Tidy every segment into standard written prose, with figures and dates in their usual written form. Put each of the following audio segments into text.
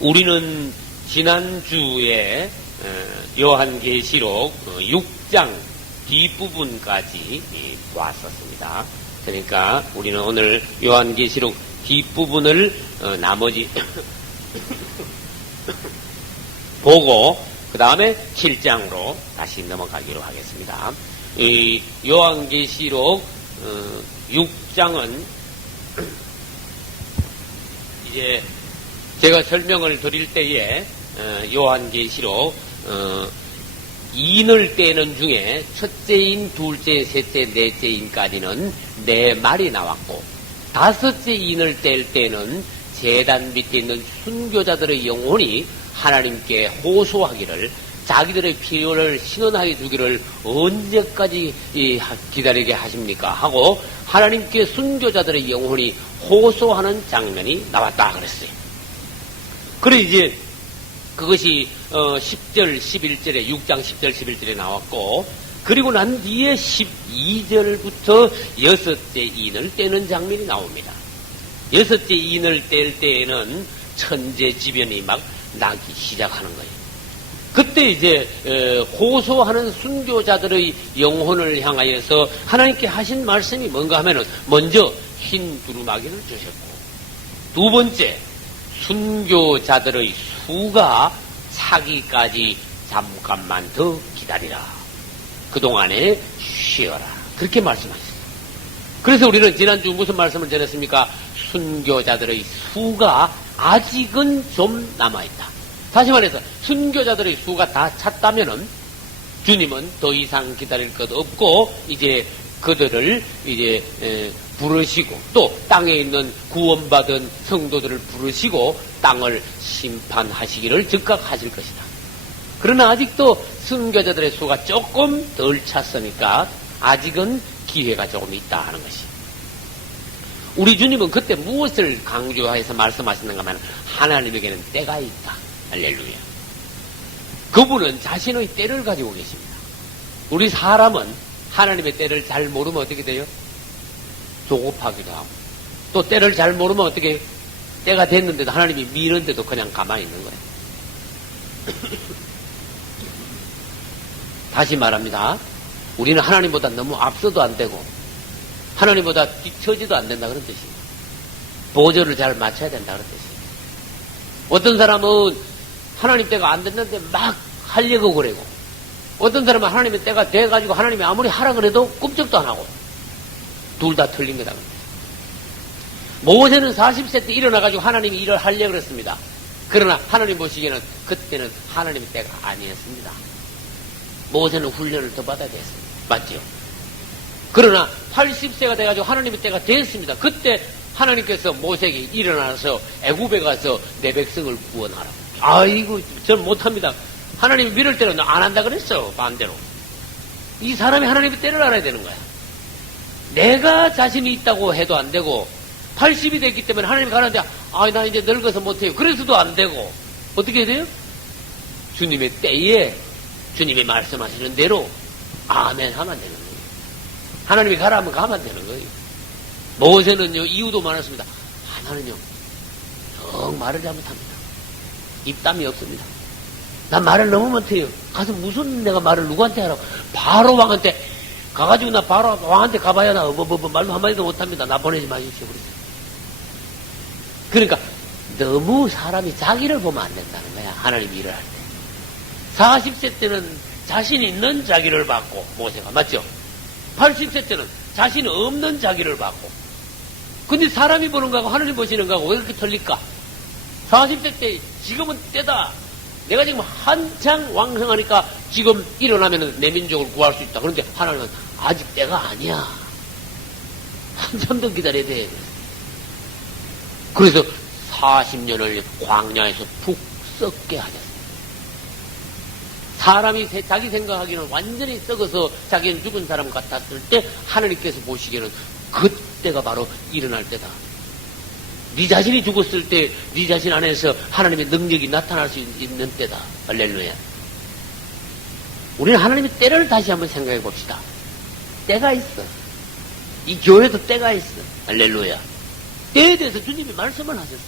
우리는 지난주에 요한계시록 6장 뒷부분까지 보았었습니다. 그러니까 우리는 오늘 요한계시록 뒷부분을 나머지 보고 그 다음에 7장으로 다시 넘어가기로 하겠습니다. 이 요한계시록 6장은 이제 제가 설명을 드릴 때에 요한계시록 인을 떼는 중에 첫째인, 둘째, 셋째, 넷째인까지는 4마리 나왔고, 다섯째 인을 뗄 때는 제단 밑에 있는 순교자들의 영혼이 하나님께 호소하기를, 자기들의 필요를 신원하게 주기를 언제까지 기다리게 하십니까? 하고 하나님께 순교자들의 영혼이 호소하는 장면이 나왔다 그랬어요. 그래 이제 그것이 10절 11절에 6장 10절 11절에 나왔고, 그리고 난 뒤에 12절부터 여섯째 인을 떼는 장면이 나옵니다. 여섯째 인을 뗄 때에는 천재지변이 막 나기 시작하는 거예요. 그때 이제 호소하는 순교자들의 영혼을 향하여서 하나님께 하신 말씀이 뭔가 하면은, 먼저 흰 두루마기를 주셨고, 두 번째 순교자들의 수가 차기까지 잠깐만 더 기다리라. 그동안에 쉬어라. 그렇게 말씀하셨어요. 그래서 우리는 지난주 무슨 말씀을 전했습니까? 순교자들의 수가 아직은 좀 남아있다. 다시 말해서 순교자들의 수가 다 찼다면은 주님은 더 이상 기다릴 것 없고 이제 그들을 이제 부르시고 또 땅에 있는 구원받은 성도들을 부르시고 땅을 심판하시기를 즉각 하실 것이다. 그러나 아직도 순교자들의 수가 조금 덜 찼으니까 아직은 기회가 조금 있다 하는 것이. 우리 주님은 그때 무엇을 강조해서 말씀하시는가 하면 하나님에게는 때가 있다. 할렐루야. 그분은 자신의 때를 가지고 계십니다. 우리 사람은 하나님의 때를 잘 모르면 어떻게 돼요? 조급하기도 하고, 또 때를 잘 모르면 어떻게, 때가 됐는데도 하나님이 미는데도 그냥 가만히 있는 거예요. 다시 말합니다. 우리는 하나님보다 너무 앞서도 안 되고 하나님보다 뒤처지도 안 된다 그런 뜻이에요. 보조를 잘 맞춰야 된다 그런 뜻이에요. 어떤 사람은 하나님 때가 안 됐는데 막 하려고 그러고, 어떤 사람은 하나님의 때가 돼가지고 하나님이 아무리 하라 그래도 꿈쩍도 안 하고, 둘 다 틀린 거다. 모세는 40세 때 일어나가지고 하나님이 일을 하려고 그랬습니다. 그러나 하나님 보시기에는 그때는 하나님의 때가 아니었습니다. 모세는 훈련을 더 받아야 됐습니다. 맞죠? 그러나 80세가 돼가지고 하나님의 때가 됐습니다. 그때 하나님께서 모세에게 일어나서 애굽에 가서 내 백성을 구원하라. 아이고, 전 못합니다. 하나님이 미룰 때는 안 한다 그랬어. 반대로. 이 사람이 하나님의 때를 알아야 되는 거야. 내가 자신이 있다고 해도 안 되고, 80이 됐기 때문에 하나님이 가는데, 나 이제 늙어서 못해요. 그래서도 안 되고, 어떻게 해야 돼요? 주님의 때에, 주님이 말씀하시는 대로, 아멘 하면 되는 거예요. 하나님이 가라 하면 가면 되는 거예요. 모세는요, 이유도 많았습니다. 하나는요, 정 말을 잘못합니다. 입담이 없습니다. 난 말을 너무 못해요. 가서 무슨 내가 말을 누구한테 하라고. 바로 왕한테 가가지고 나 바로 왕한테 가봐야 나 말도 한마디도 못합니다. 나 보내지 마십시오. 그러니까 너무 사람이 자기를 보면 안 된다는 거야. 하나님 일을 할 때. 40세 때는 자신 있는 자기를 받고, 모세가 맞죠? 80세 때는 자신 없는 자기를 받고. 근데 사람이 보는 거하고 하나님 보시는 거하고 왜 그렇게 틀릴까? 40세 때 지금은 때다. 내가 지금 한창 왕성하니까 지금 일어나면 내 민족을 구할 수 있다. 그런데 하나님은 아직 때가 아니야. 한참 더 기다려야 돼. 그래서 40년을 광야에서 푹 썩게 하셨습니다. 사람이 자기 생각하기는 완전히 썩어서 자기는 죽은 사람 같았을 때 하나님께서 보시기에는 그때가 바로 일어날 때다. 네 자신이 죽었을 때 네 자신 안에서 하나님의 능력이 나타날 수 있는 때다. 할렐루야. 우리는 하나님의 때를 다시 한번 생각해 봅시다. 때가 있어. 이 교회도 때가 있어. 할렐루야. 때에 대해서 주님이 말씀을 하셨어요.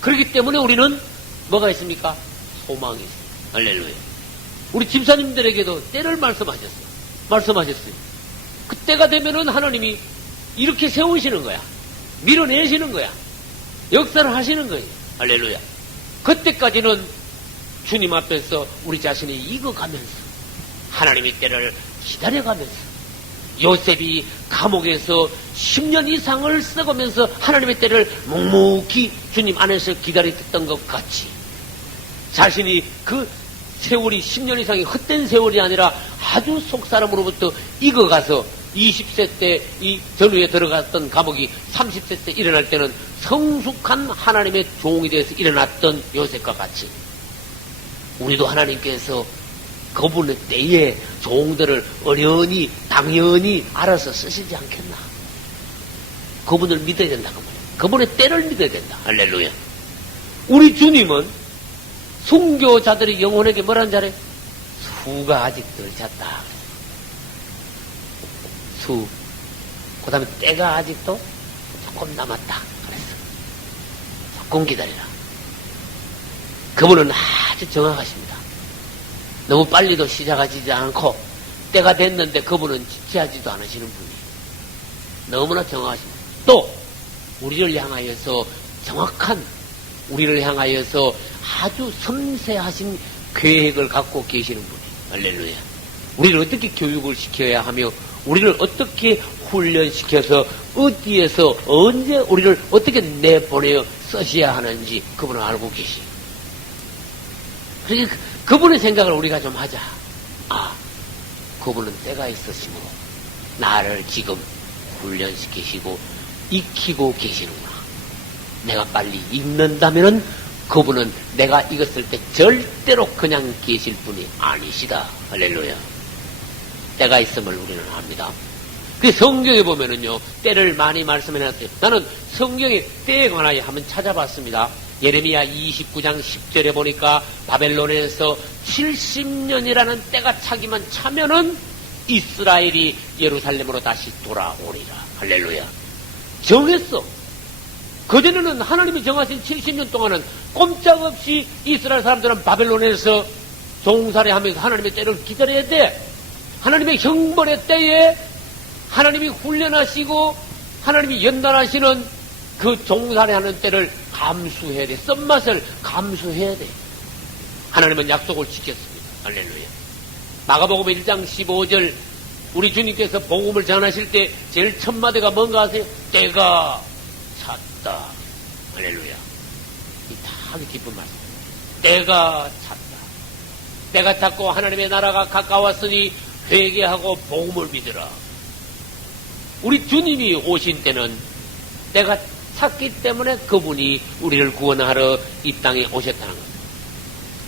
그렇기 때문에 우리는 뭐가 있습니까? 소망이 있어요. 할렐루야. 우리 집사님들에게도 때를 말씀하셨어요. 그때가 되면은 하나님이 이렇게 세우시는 거야. 밀어내시는 거야. 역사를 하시는 거예요. 할렐루야. 그때까지는 주님 앞에서 우리 자신이 익어가면서 하나님의 때를 기다려가면서 요셉이 감옥에서 10년 이상을 썩으면서 하나님의 때를 묵묵히 주님 안에서 기다렸던 것 같이 자신이 그 세월이 10년 이상이 헛된 세월이 아니라 아주 속사람으로부터 익어가서 20세 때 이 전후에 들어갔던 감옥이 30세 때 일어날 때는 성숙한 하나님의 종이 되어서 일어났던 요셉과 같이 우리도 하나님께서 그분의 때에 종들을 어련히 당연히 알아서 쓰시지 않겠나. 그분을 믿어야 된다고 말이에요. 그분의 때를 믿어야 된다. 할렐루야. 우리 주님은 순교자들의 영혼에게 뭐라는 줄 알아요? 수가 아직 덜 찼다. 수. 그 다음에 때가 아직도 조금 남았다. 그랬어. 조금 기다리라. 그분은 아주 정확하십니다. 너무 빨리도 시작하지 않고 때가 됐는데 그분은 지체하지도 않으시는 분이 너무나 정확하십니다. 또 우리를 향하여서 정확한 우리를 향하여서 아주 섬세하신 계획을 갖고 계시는 분이 할렐루야. 우리를 어떻게 교육을 시켜야 하며 우리를 어떻게 훈련시켜서 어디에서 언제 우리를 어떻게 내보내어 쓰셔야 하는지 그분은 알고 계시. 그러니까 그분의 생각을 우리가 좀 하자. 아, 그분은 때가 있으시므로 나를 지금 훈련시키시고 익히고 계시는구나. 내가 빨리 익는다면은 그분은 내가 익었을 때 절대로 그냥 계실 분이 아니시다. 할렐루야. 때가 있음을 우리는 압니다. 그 성경에 보면은요, 때를 많이 말씀해놨어요. 나는 성경에 때에 관하여 한번 찾아봤습니다. 예레미야 29장 10절에 보니까 바벨론에서 70년이라는 때가 차기만 차면은 이스라엘이 예루살렘으로 다시 돌아오리라. 할렐루야. 정했어. 그전에는 하나님이 정하신 70년 동안은 꼼짝없이 이스라엘 사람들은 바벨론에서 종살이하면서 하나님의 때를 기다려야 돼. 하나님의 형벌의 때에 하나님이 훈련하시고 하나님이 연단하시는 그 종살이하는 때를 감수해야 돼. 썸맛을 감수해야 돼. 하나님은 약속을 지켰습니다. 할렐루야. 마가복음 1장 15절 우리 주님께서 복음을 전하실 때 제일 첫 마디가 뭔가 아세요? 때가 찼다. 할렐루야. 이 다 기쁜 말씀. 때가 찼다. 때가 찼고 하나님의 나라가 가까웠으니 회개하고 복음을 믿으라. 우리 주님이 오신 때는 때가 찼기 때문에 그분이 우리를 구원하러 이 땅에 오셨다는 겁니다.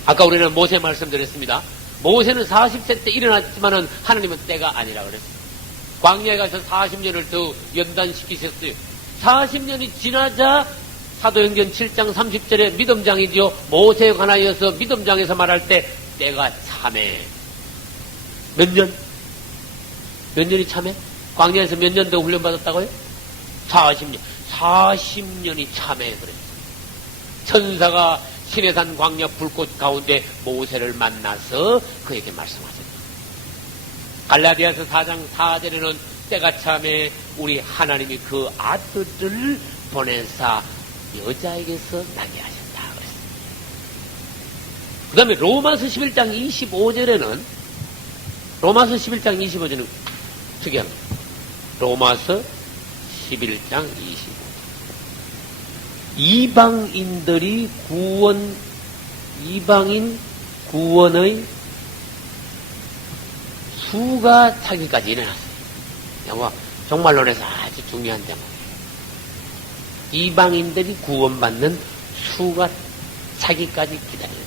아까 우리는 모세 말씀드렸습니다. 모세는 40세 때 일어났지만은 하나님은 때가 아니라 그랬어요. 광야에 가서 40년을 더 연단시키셨어요. 40년이 지나자 사도행전 7장 30절에 믿음장이지요. 모세에 관하여서 믿음장에서 말할 때 때가 참해. 몇 년? 몇 년이 참해? 광야에서 몇 년 더 훈련받았다고요? 40년. 40년이 참해 그랬어요. 천사가 시내산 광야 불꽃 가운데 모세를 만나서 그에게 말씀하셨다. 갈라디아서 4장 4절에는 때가 참해 우리 하나님이 그 아들을 보내사 여자에게서 나게 하셨다 그랬어요. 그 다음에 로마서 11장 25절에는 로마서 11장 25절은 특이합니다. 로마서 11장 25절 이방인들이 이방인 구원의 수가 차기까지 일어났어요. 영화 종말론에서 아주 중요한 대목이에요. 이방인들이 구원받는 수가 차기까지 기다려요.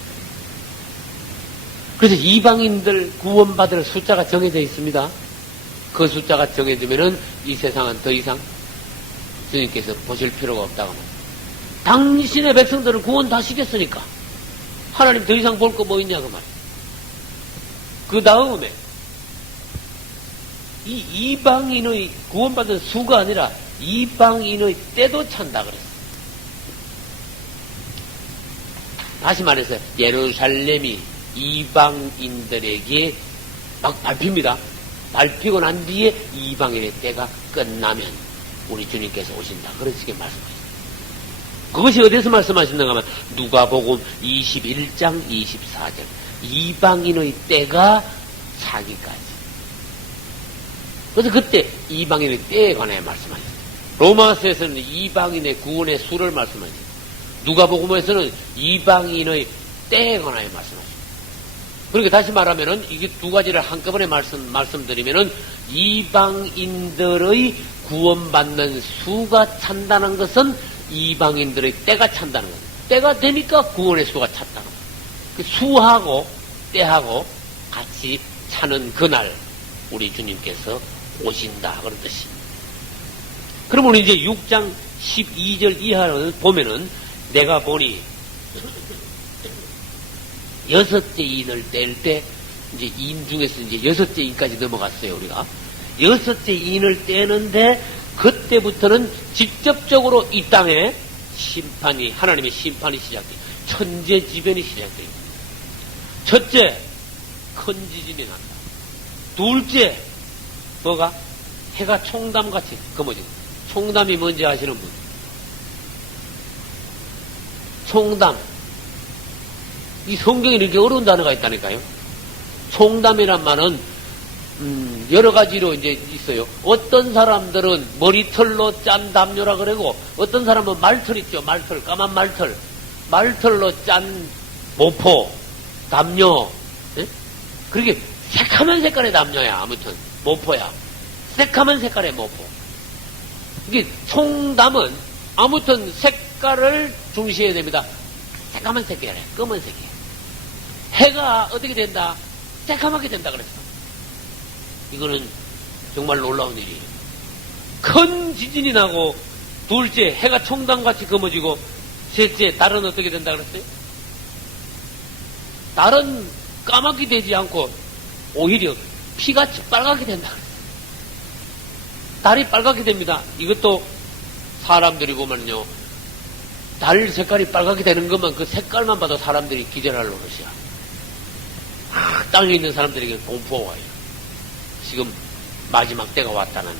그래서 이방인들 구원받을 숫자가 정해져 있습니다. 그 숫자가 정해지면은 이 세상은 더 이상 주님께서 보실 필요가 없다고 합니다. 당신의 백성들은 구원 다 시켰으니까 하나님 더 이상 볼 거 뭐 있냐 그 말이에요. 그 다음에 이 이방인의 구원받은 수가 아니라 이방인의 때도 찬다 그랬어요. 다시 말해서 예루살렘이 이방인들에게 막 밟힙니다. 밟히고 난 뒤에 이방인의 때가 끝나면 우리 주님께서 오신다. 그런 식의 말씀하셨습니다. 그것이 어디서 말씀하시는가 하면 누가복음 21장 24절 이방인의 때가 차기까지. 그래서 그때 이방인의 때에 관해 말씀하셨습니다. 로마서에서는 이방인의 구원의 수를 말씀하셨습니다. 누가복음에서는 이방인의 때에 관하여 말씀하십니다. 그러니까 다시 말하면은 이게 두 가지를 한꺼번에 말씀드리면은 이방인들의 구원받는 수가 찬다는 것은 이방인들의 때가 찬다는 거예요. 때가 되니까 구원의 수가 찼다는 거예요. 그 수하고 때하고 같이 차는 그날 우리 주님께서 오신다 그런 뜻입니다. 그러면 이제 6장 12절 이하를 보면은 내가 보니 여섯째 인을 뗄 때 이제 인 중에서 이제 여섯째 인까지 넘어갔어요. 우리가 여섯째 인을 떼는데 그때부터는 직접적으로 이 땅에 심판이 하나님의 심판이 시작돼요. 천재지변이 시작돼요. 첫째 큰 지진이 난다. 둘째 뭐가 해가 총담같이 검어지고 총담이 뭔지 아시는 분? 총담. 이 성경에 이렇게 어려운 단어가 있다니까요. 총담이란 말은 여러 가지로 이제 있어요. 어떤 사람들은 머리털로 짠 담요라 그러고 어떤 사람은 말털 있죠. 말털, 까만 말털. 말털로 짠 모포, 담요. 예? 그렇게 새카만 색깔의 담요야. 아무튼 모포야. 새카만 색깔의 모포. 이게 총담은 아무튼 색깔을 중시해야 됩니다. 새까만 색이래. 검은색이에요. 해가 어떻게 된다? 새까맣게 된다 그랬어. 이거는 정말 놀라운 일이에요. 큰 지진이 나고 둘째 해가 총담같이 검어지고 셋째 달은 어떻게 된다 그랬어요? 달은 까맣게 되지 않고 오히려 피같이 빨갛게 된다 그랬어요. 달이 빨갛게 됩니다. 이것도 사람들이 보면요. 달 색깔이 빨갛게 되는 것만 그 색깔만 봐도 사람들이 기절할 노릇이야. 땅에 있는 사람들에게 공포가 와요. 지금 마지막 때가 왔다는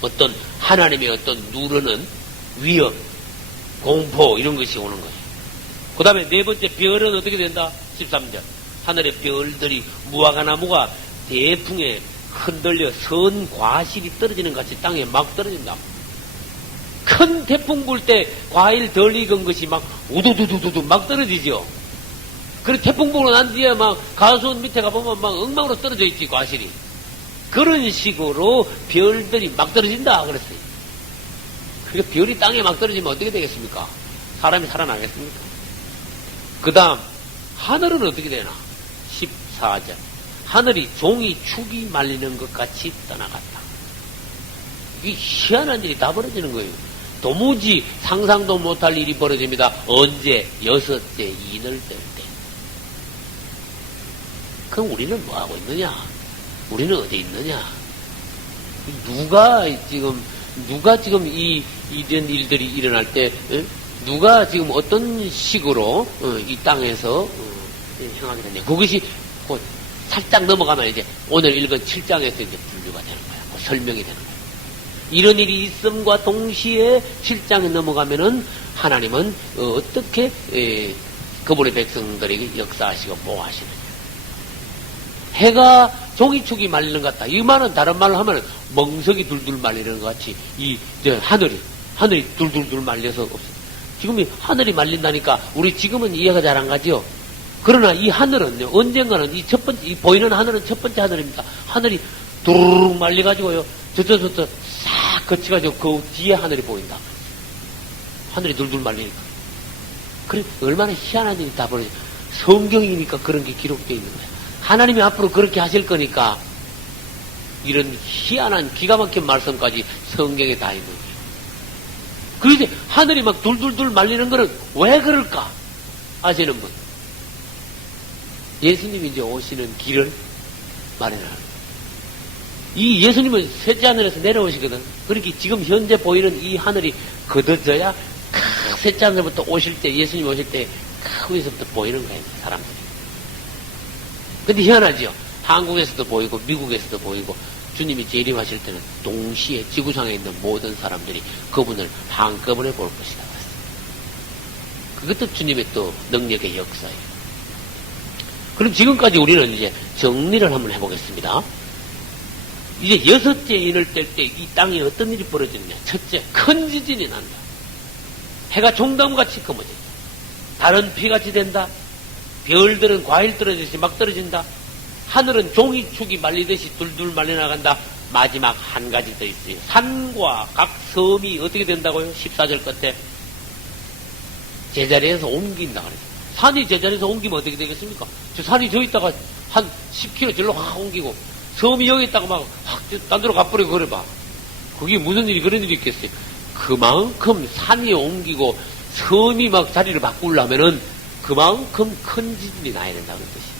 어떤 하나님의 어떤 누르는 위협, 공포 이런 것이 오는 거예요. 그 다음에 네 번째 별은 어떻게 된다? 13절 하늘의 별들이 무화과나무가 대풍에 흔들려 선 과실이 떨어지는 같이 땅에 막 떨어진다. 큰 태풍 불 때 과일 덜 익은 것이 막 우두두두두두 막 떨어지죠. 그리고 태풍 불고 난 뒤에 막 가수원 밑에 가보면 막 엉망으로 떨어져 있지 과실이. 그런 식으로 별들이 막 떨어진다 그랬어요. 그러니까 별이 땅에 막 떨어지면 어떻게 되겠습니까? 사람이 살아나겠습니까? 그 다음 하늘은 어떻게 되나? 14절 하늘이 종이 축이 말리는 것 같이 떠나갔다. 이 희한한 일이 다 벌어지는 거예요. 도무지 상상도 못할 일이 벌어집니다. 언제? 여섯째 인을 뗄 때. 그럼 우리는 뭐 하고 있느냐? 우리는 어디 있느냐? 누가 지금 이런 일들이 일어날 때, 누가 지금 어떤 식으로 이 땅에서 행하게 되냐? 그것이 곧 살짝 넘어가면 이제 오늘 읽은 7장에서 이제 분류가 되는 거야. 그 설명이 되는 거야. 이런 일이 있음과 동시에 7장에 넘어가면은 하나님은 어떻게 그분의 백성들에게 역사하시고 보호하시느냐. 해가 종이축이 말리는 것 같다. 이 말은 다른 말로 하면 멍석이 둘둘 말리는 것 같이 하늘이 둘둘둘 말려서 없어. 지금 하늘이 말린다니까 우리 지금은 이해가 잘 안 가죠. 그러나 이 하늘은요 언젠가는 이 첫 번째 이 보이는 하늘은 첫 번째 하늘입니다. 하늘이 두루룩 말려가지고요 저쪽 싹 거쳐가지고 그 뒤에 하늘이 보인다. 하늘이 둘둘 말리니까. 그래 얼마나 희한한 일이 다 벌어져. 성경이니까 그런 게 기록되어 있는 거야. 하나님이 앞으로 그렇게 하실 거니까 이런 희한한 기가 막힌 말씀까지 성경에 다 있는 거예요. 그런데 하늘이 막 둘둘둘 말리는 거는 왜 그럴까? 아시는 분? 예수님이 이제 오시는 길을 마련하는 거예요. 이 예수님은 셋째 하늘에서 내려오시거든. 그렇게 지금 현재 보이는 이 하늘이 거둬져야 셋째 하늘부터 오실 때 예수님 오실 때 위에서부터 보이는 거예요, 사람들이. 근데 희한하지요. 한국에서도 보이고 미국에서도 보이고 주님이 재림하실 때는 동시에 지구상에 있는 모든 사람들이 그분을 한꺼번에 볼 것이다. 그것도 주님의 또 능력의 역사예요. 그럼 지금까지 우리는 이제 정리를 한번 해보겠습니다. 이제 여섯째 인을 뗄 때 이 땅에 어떤 일이 벌어지느냐. 첫째, 큰 지진이 난다. 해가 종담같이 검어진다. 달은 피같이 된다. 별들은 과일 떨어지듯이 막 떨어진다. 하늘은 종이축이 말리듯이 둘둘 말려나간다. 마지막 한 가지 더 있어요. 산과 각 섬이 어떻게 된다고요? 14절 끝에 제자리에서 옮긴다 그래요. 산이 제자리에서 옮기면 어떻게 되겠습니까? 저 산이 저 있다가 한 10km 절로 확 옮기고 섬이 여기 있다가 막 확 딴 데로 가버리고 그래봐. 그게 무슨 일이 그런 일이 있겠어요? 그만큼 산이 옮기고 섬이 막 자리를 바꾸려면은 그만큼 큰 지진이 나야 된다는 뜻이에요.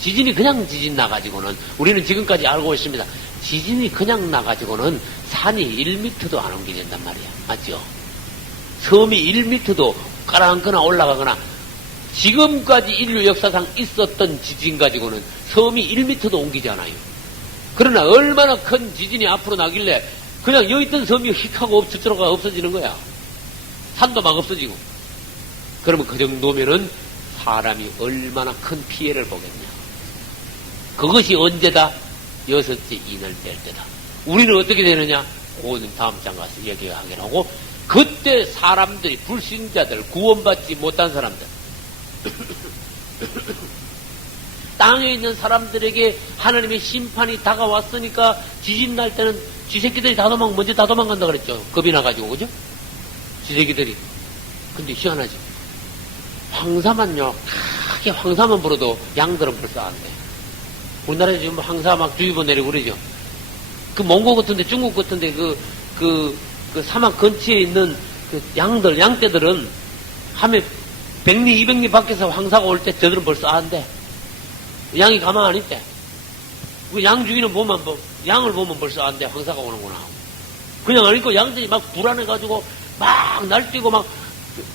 지진이 그냥 지진 나가지고는 우리는 지금까지 알고 있습니다. 지진이 그냥 나가지고는 산이 1m도 안 옮겨진단 말이야. 맞죠? 섬이 1m도 가라앉거나 올라가거나 지금까지 인류 역사상 있었던 지진 가지고는 섬이 1m도 옮기지 않아요. 그러나 얼마나 큰 지진이 앞으로 나길래 그냥 여기 있던 섬이 휙하고 저쪽으로 없어지는 거야. 산도 막 없어지고. 그러면 그 정도면은 사람이 얼마나 큰 피해를 보겠냐. 그것이 언제다? 여섯째 인을 뗄 때다. 우리는 어떻게 되느냐? 그거는 다음 장 가서 얘기하기로 하고, 그때 사람들이, 불신자들, 구원받지 못한 사람들, 땅에 있는 사람들에게 하나님의 심판이 다가왔으니까 지진 날 때는 쥐새끼들이 먼저 다 도망간다 그랬죠. 겁이 나가지고, 그죠? 쥐새끼들이. 근데 희한하지. 황사만요, 크게 황사만 불어도 양들은 벌써 안 돼. 우리나라에 지금 황사 막 주의보 내리고 그러죠. 그 몽고 같은데, 중국 같은데, 그 사막 근처에 있는 그 양떼들은 하면 100리, 200리 밖에서 황사가 올 때 저들은 벌써 안 돼. 양이 가만 안 있대. 그 양 주인은 양을 보면 벌써 안 돼. 황사가 오는구나. 그냥 안 있고 양들이 막 불안해가지고 막 날뛰고 막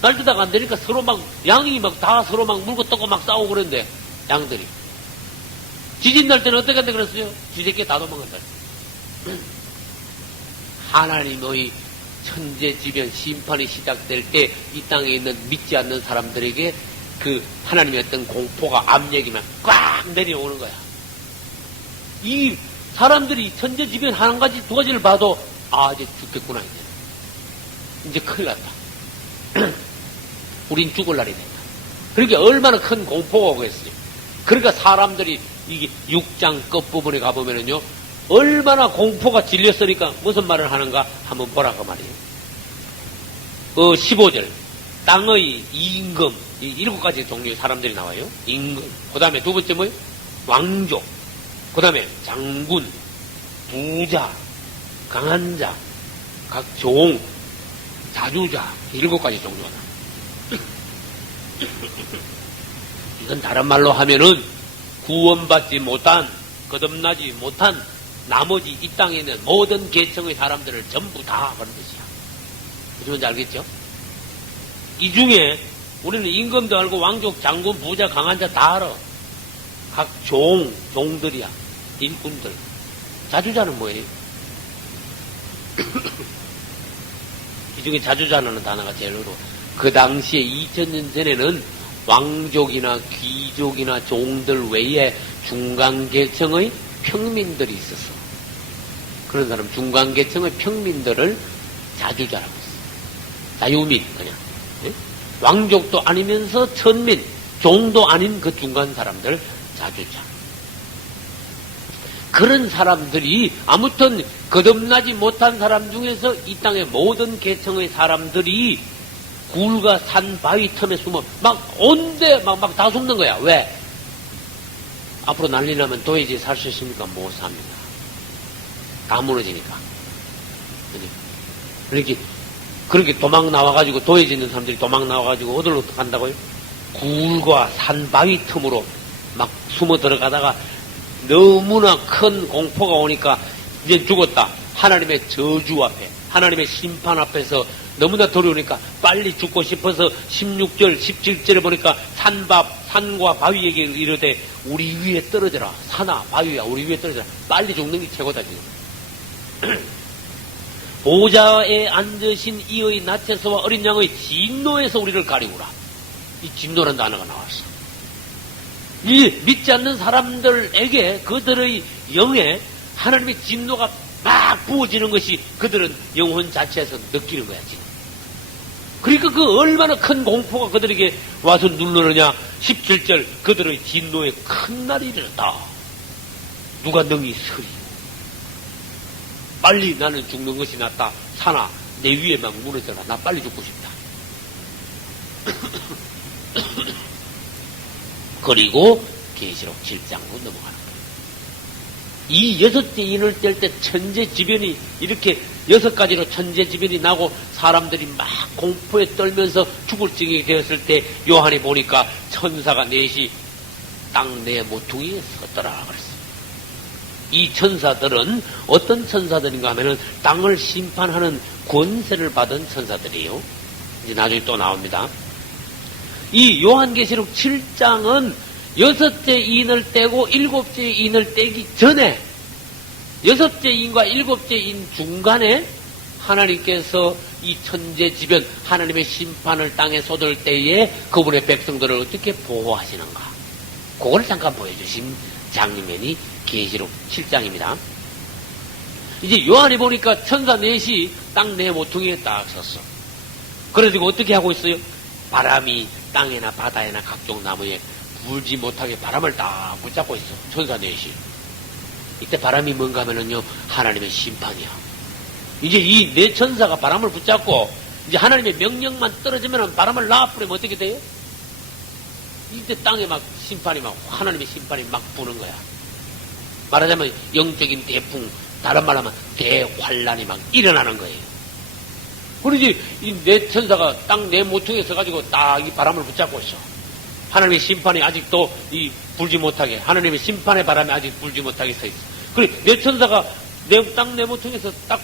날뛰다가 안 되니까 서로 막 양이 막 다 서로 막 물고 뜯고 막 싸우고 그랬는데 양들이. 지진 날 때는 어떻게 한다 그랬어요? 쥐새끼 다 도망간다. 하나님의 천재지변 심판이 시작될 때 이 땅에 있는 믿지 않는 사람들에게 그 하나님의 어떤 공포가 압력이면 꽉 내려오는 거야. 이 사람들이 천재지변 한 가지 두 가지를 봐도 이제 죽겠구나 이제 큰일 났다. 우린 죽을 날이 된다. 그러니까 얼마나 큰 공포가 오겠어요. 그러니까 사람들이 이게 6장 끝부분에 가보면은요 얼마나 공포가 질렸으니까 무슨 말을 하는가 한번 보라고 말이에요. 15절 땅의 임금, 이 7가지 종류의 사람들이 나와요. 임금. 그 다음에 두 번째 뭐예요? 왕족. 그 다음에 장군, 부자, 강한 자, 각 종, 자주자. 7가지 종류가 나와요. 이건 다른 말로 하면은 구원받지 못한, 거듭나지 못한 나머지 이 땅에 있는 모든 계층의 사람들을 전부 다 그런 뜻이야. 무슨 말인지 알겠죠? 이 중에 우리는 임금도 알고 왕족, 장군, 부자, 강한 자 다 알아. 각 종들이야. 일꾼들. 자주자는 뭐예요? 이 중에 자주자라는 단어가 제일 어려워. 그 당시에 2000년 전에는 왕족이나 귀족이나 종들 외에 중간계층의 평민들이 있었어. 그런 사람 중간계층의 평민들을 자주자라고 했어. 자유민 그냥. 네? 왕족도 아니면서 천민, 종도 아닌 그 중간 사람들 자주자. 그런 사람들이 아무튼 거듭나지 못한 사람 중에서 이 땅의 모든 계층의 사람들이 굴과 산, 바위 틈에 숨어 막 온데 막 다 숨는 거야. 왜? 앞으로 난리 나면 도저히 살 수 있습니까? 못 삽니다. 다 무너지니까. 그렇게 도망 나와가지고 도해지 있는 사람들이 도망 나와가지고 어디로 간다고요? 굴과 산, 바위 틈으로 막 숨어 들어가다가 너무나 큰 공포가 오니까 이제 죽었다. 하나님의 저주 앞에, 하나님의 심판 앞에서 너무나 두려우니까 빨리 죽고 싶어서 16절, 17절에 보니까 산과 바위에게 이르되 우리 위에 떨어져라. 산아, 바위야, 우리 위에 떨어져라. 빨리 죽는 게 최고다, 지금. 보좌에 앉으신 이의 나체서와 어린 양의 진노에서 우리를 가리우라. 이 진노라는 단어가 나왔어. 이 믿지 않는 사람들에게 그들의 영에 하나님의 진노가 막 부어지는 것이 그들은 영혼 자체에서 느끼는 거야, 지금. 그러니까 그 얼마나 큰 공포가 그들에게 와서 누르느냐. 17절, 그들의 진노에 큰 날이 이르렀다. 누가 능히 서리. 빨리 나는 죽는 것이 낫다. 사나, 내 위에 막 무너져라. 나 빨리 죽고 싶다. 그리고 계시록 7장으로 넘어가는 거예요. 이 6째 인을 뗄 때 천재지변이 이렇게 6가지로 천재지변이 나고 사람들이 막 공포에 떨면서 죽을 징이 되었을 때 요한이 보니까 천사가 넷이 땅 내 모퉁이에 섰더라 그랬어요. 이 천사들은 어떤 천사들인가 하면은 땅을 심판하는 권세를 받은 천사들이에요. 이제 나중에 또 나옵니다. 이 요한계시록 7장은 6째 인을 떼고 7째 인을 떼기 전에 6째 인과 7째 인 중간에 하나님께서 이 천재지변 하나님의 심판을 땅에 쏟을 때에 그분의 백성들을 어떻게 보호하시는가, 그걸 잠깐 보여주신 장면이 계시록 7장입니다. 이제 요한이 보니까 천사 넷이 땅 내 모퉁이에 딱 섰어. 그래가지고 어떻게 하고 있어요? 바람이 땅에나 바다에나 각종 나무에 불지 못하게 바람을 딱 붙잡고 있어. 천사 넷이. 이때 바람이 뭔가 하면은요, 하나님의 심판이야. 이제 이 네 천사가 바람을 붙잡고 이제 하나님의 명령만 떨어지면 바람을 놔버리면 어떻게 돼요? 이때 땅에 막 심판이 막 하나님의 심판이 막 부는 거야. 말하자면 영적인 대풍, 다른 말 하면 대환란이 막 일어나는 거예요. 그러지 이 네 천사가 땅 내 모퉁이에 서가지고 딱 이 바람을 붙잡고 있어. 하나님의 심판이 아직도 이 불지 못하게, 하나님의 심판의 바람이 아직 불지 못하게 서 있어. 그래 네 천사가 땅 내 모퉁이에서 딱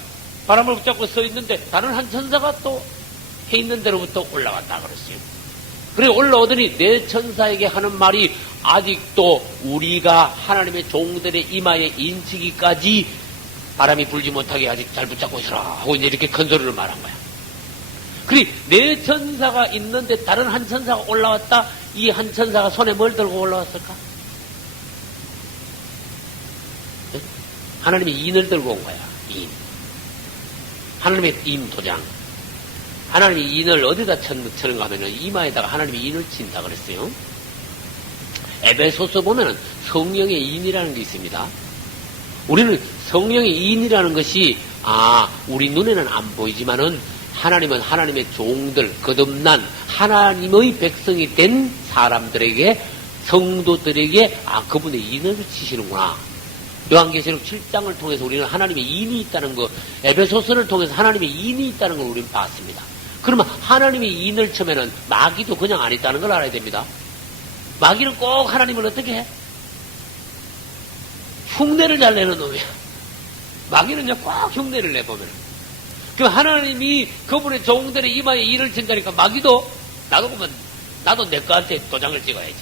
바람을 붙잡고 서 있는데 다른 한 천사가 또 해 있는 데로부터 올라갔다 그랬어요. 그래 올라오더니 네 천사에게 하는 말이 아직도 우리가 하나님의 종들의 이마에 인치기까지 바람이 불지 못하게 아직 잘 붙잡고 있어라 하고 이제 이렇게 큰 소리를 말한 거야. 그래 네 천사가 있는데 다른 한 천사가 올라왔다. 이 한 천사가 손에 뭘 들고 올라왔을까? 네? 하나님의 인을 들고 온 거야. 인. 하나님의 인 도장. 하나님의 인을 어디다 쳐는가 하면은 이마에다가 하나님의 인을 친다 그랬어요. 에베소서 보면은 성령의 인이라는 게 있습니다. 우리는 성령의 인이라는 것이 우리 눈에는 안 보이지만은 하나님은 하나님의 종들, 거듭난 하나님의 백성이 된 사람들에게, 성도들에게 그분의 인을 치시는구나. 요한계시록 7장을 통해서 우리는 하나님의 인이 있다는 거, 에베소서를 통해서 하나님의 인이 있다는 걸 우리는 봤습니다. 그러면 하나님의 인을 쳐면은 마귀도 그냥 안 있다는 걸 알아야 됩니다. 마귀는 꼭 하나님을 어떻게 해? 흉내를 잘 내는 놈이야. 마귀는요 꼭 흉내를 내보면. 그럼 하나님이 그분의 종들의 이마에 인을 친다니까 마귀도 나도 그러면 나도 내 거한테 도장을 찍어야지.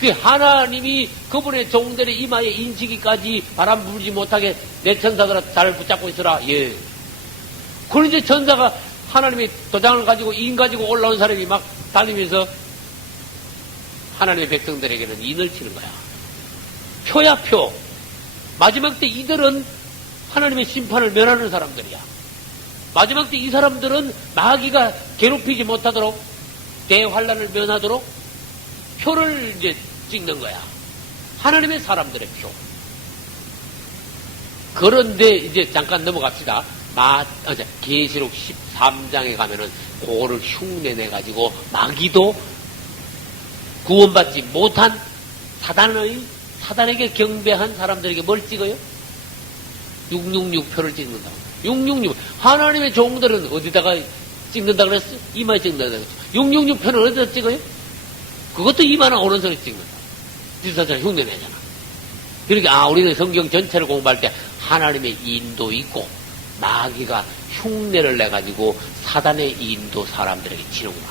그 하나님이 그분의 종들의 이마에 인치기까지 바람 불지 못하게 내 천사들아 잘 붙잡고 있어라. 예. 그런 이제 천사가 하나님의 도장을 가지고 인 가지고 올라온 사람이 막 다니면서 하나님의 백성들에게는 인을 치는 거야. 표야 표. 마지막 때 이들은 하나님의 심판을 면하는 사람들이야. 마지막 때 이 사람들은 마귀가 괴롭히지 못하도록 대환란을 면하도록 표를 이제 찍는 거야. 하나님의 사람들의 표. 그런데 이제 잠깐 넘어갑시다. 계시록 13장에 가면은 그거를 흉내내가지고 마귀도 구원받지 못한 사단에게 경배한 사람들에게 뭘 찍어요? 666표를 찍는다고. 666. 하나님의 종들은 어디다가 찍는다 그랬어? 이마에 찍는다 그랬어. 666표는 어디다 찍어요? 그것도 이마나 오른손에 찍는다. 지사장 흉내내잖아. 그러니까 우리는 성경 전체를 공부할 때 하나님의 인도 있고 마귀가 흉내를 내가지고 사단의 인도 사람들에게 치는구나.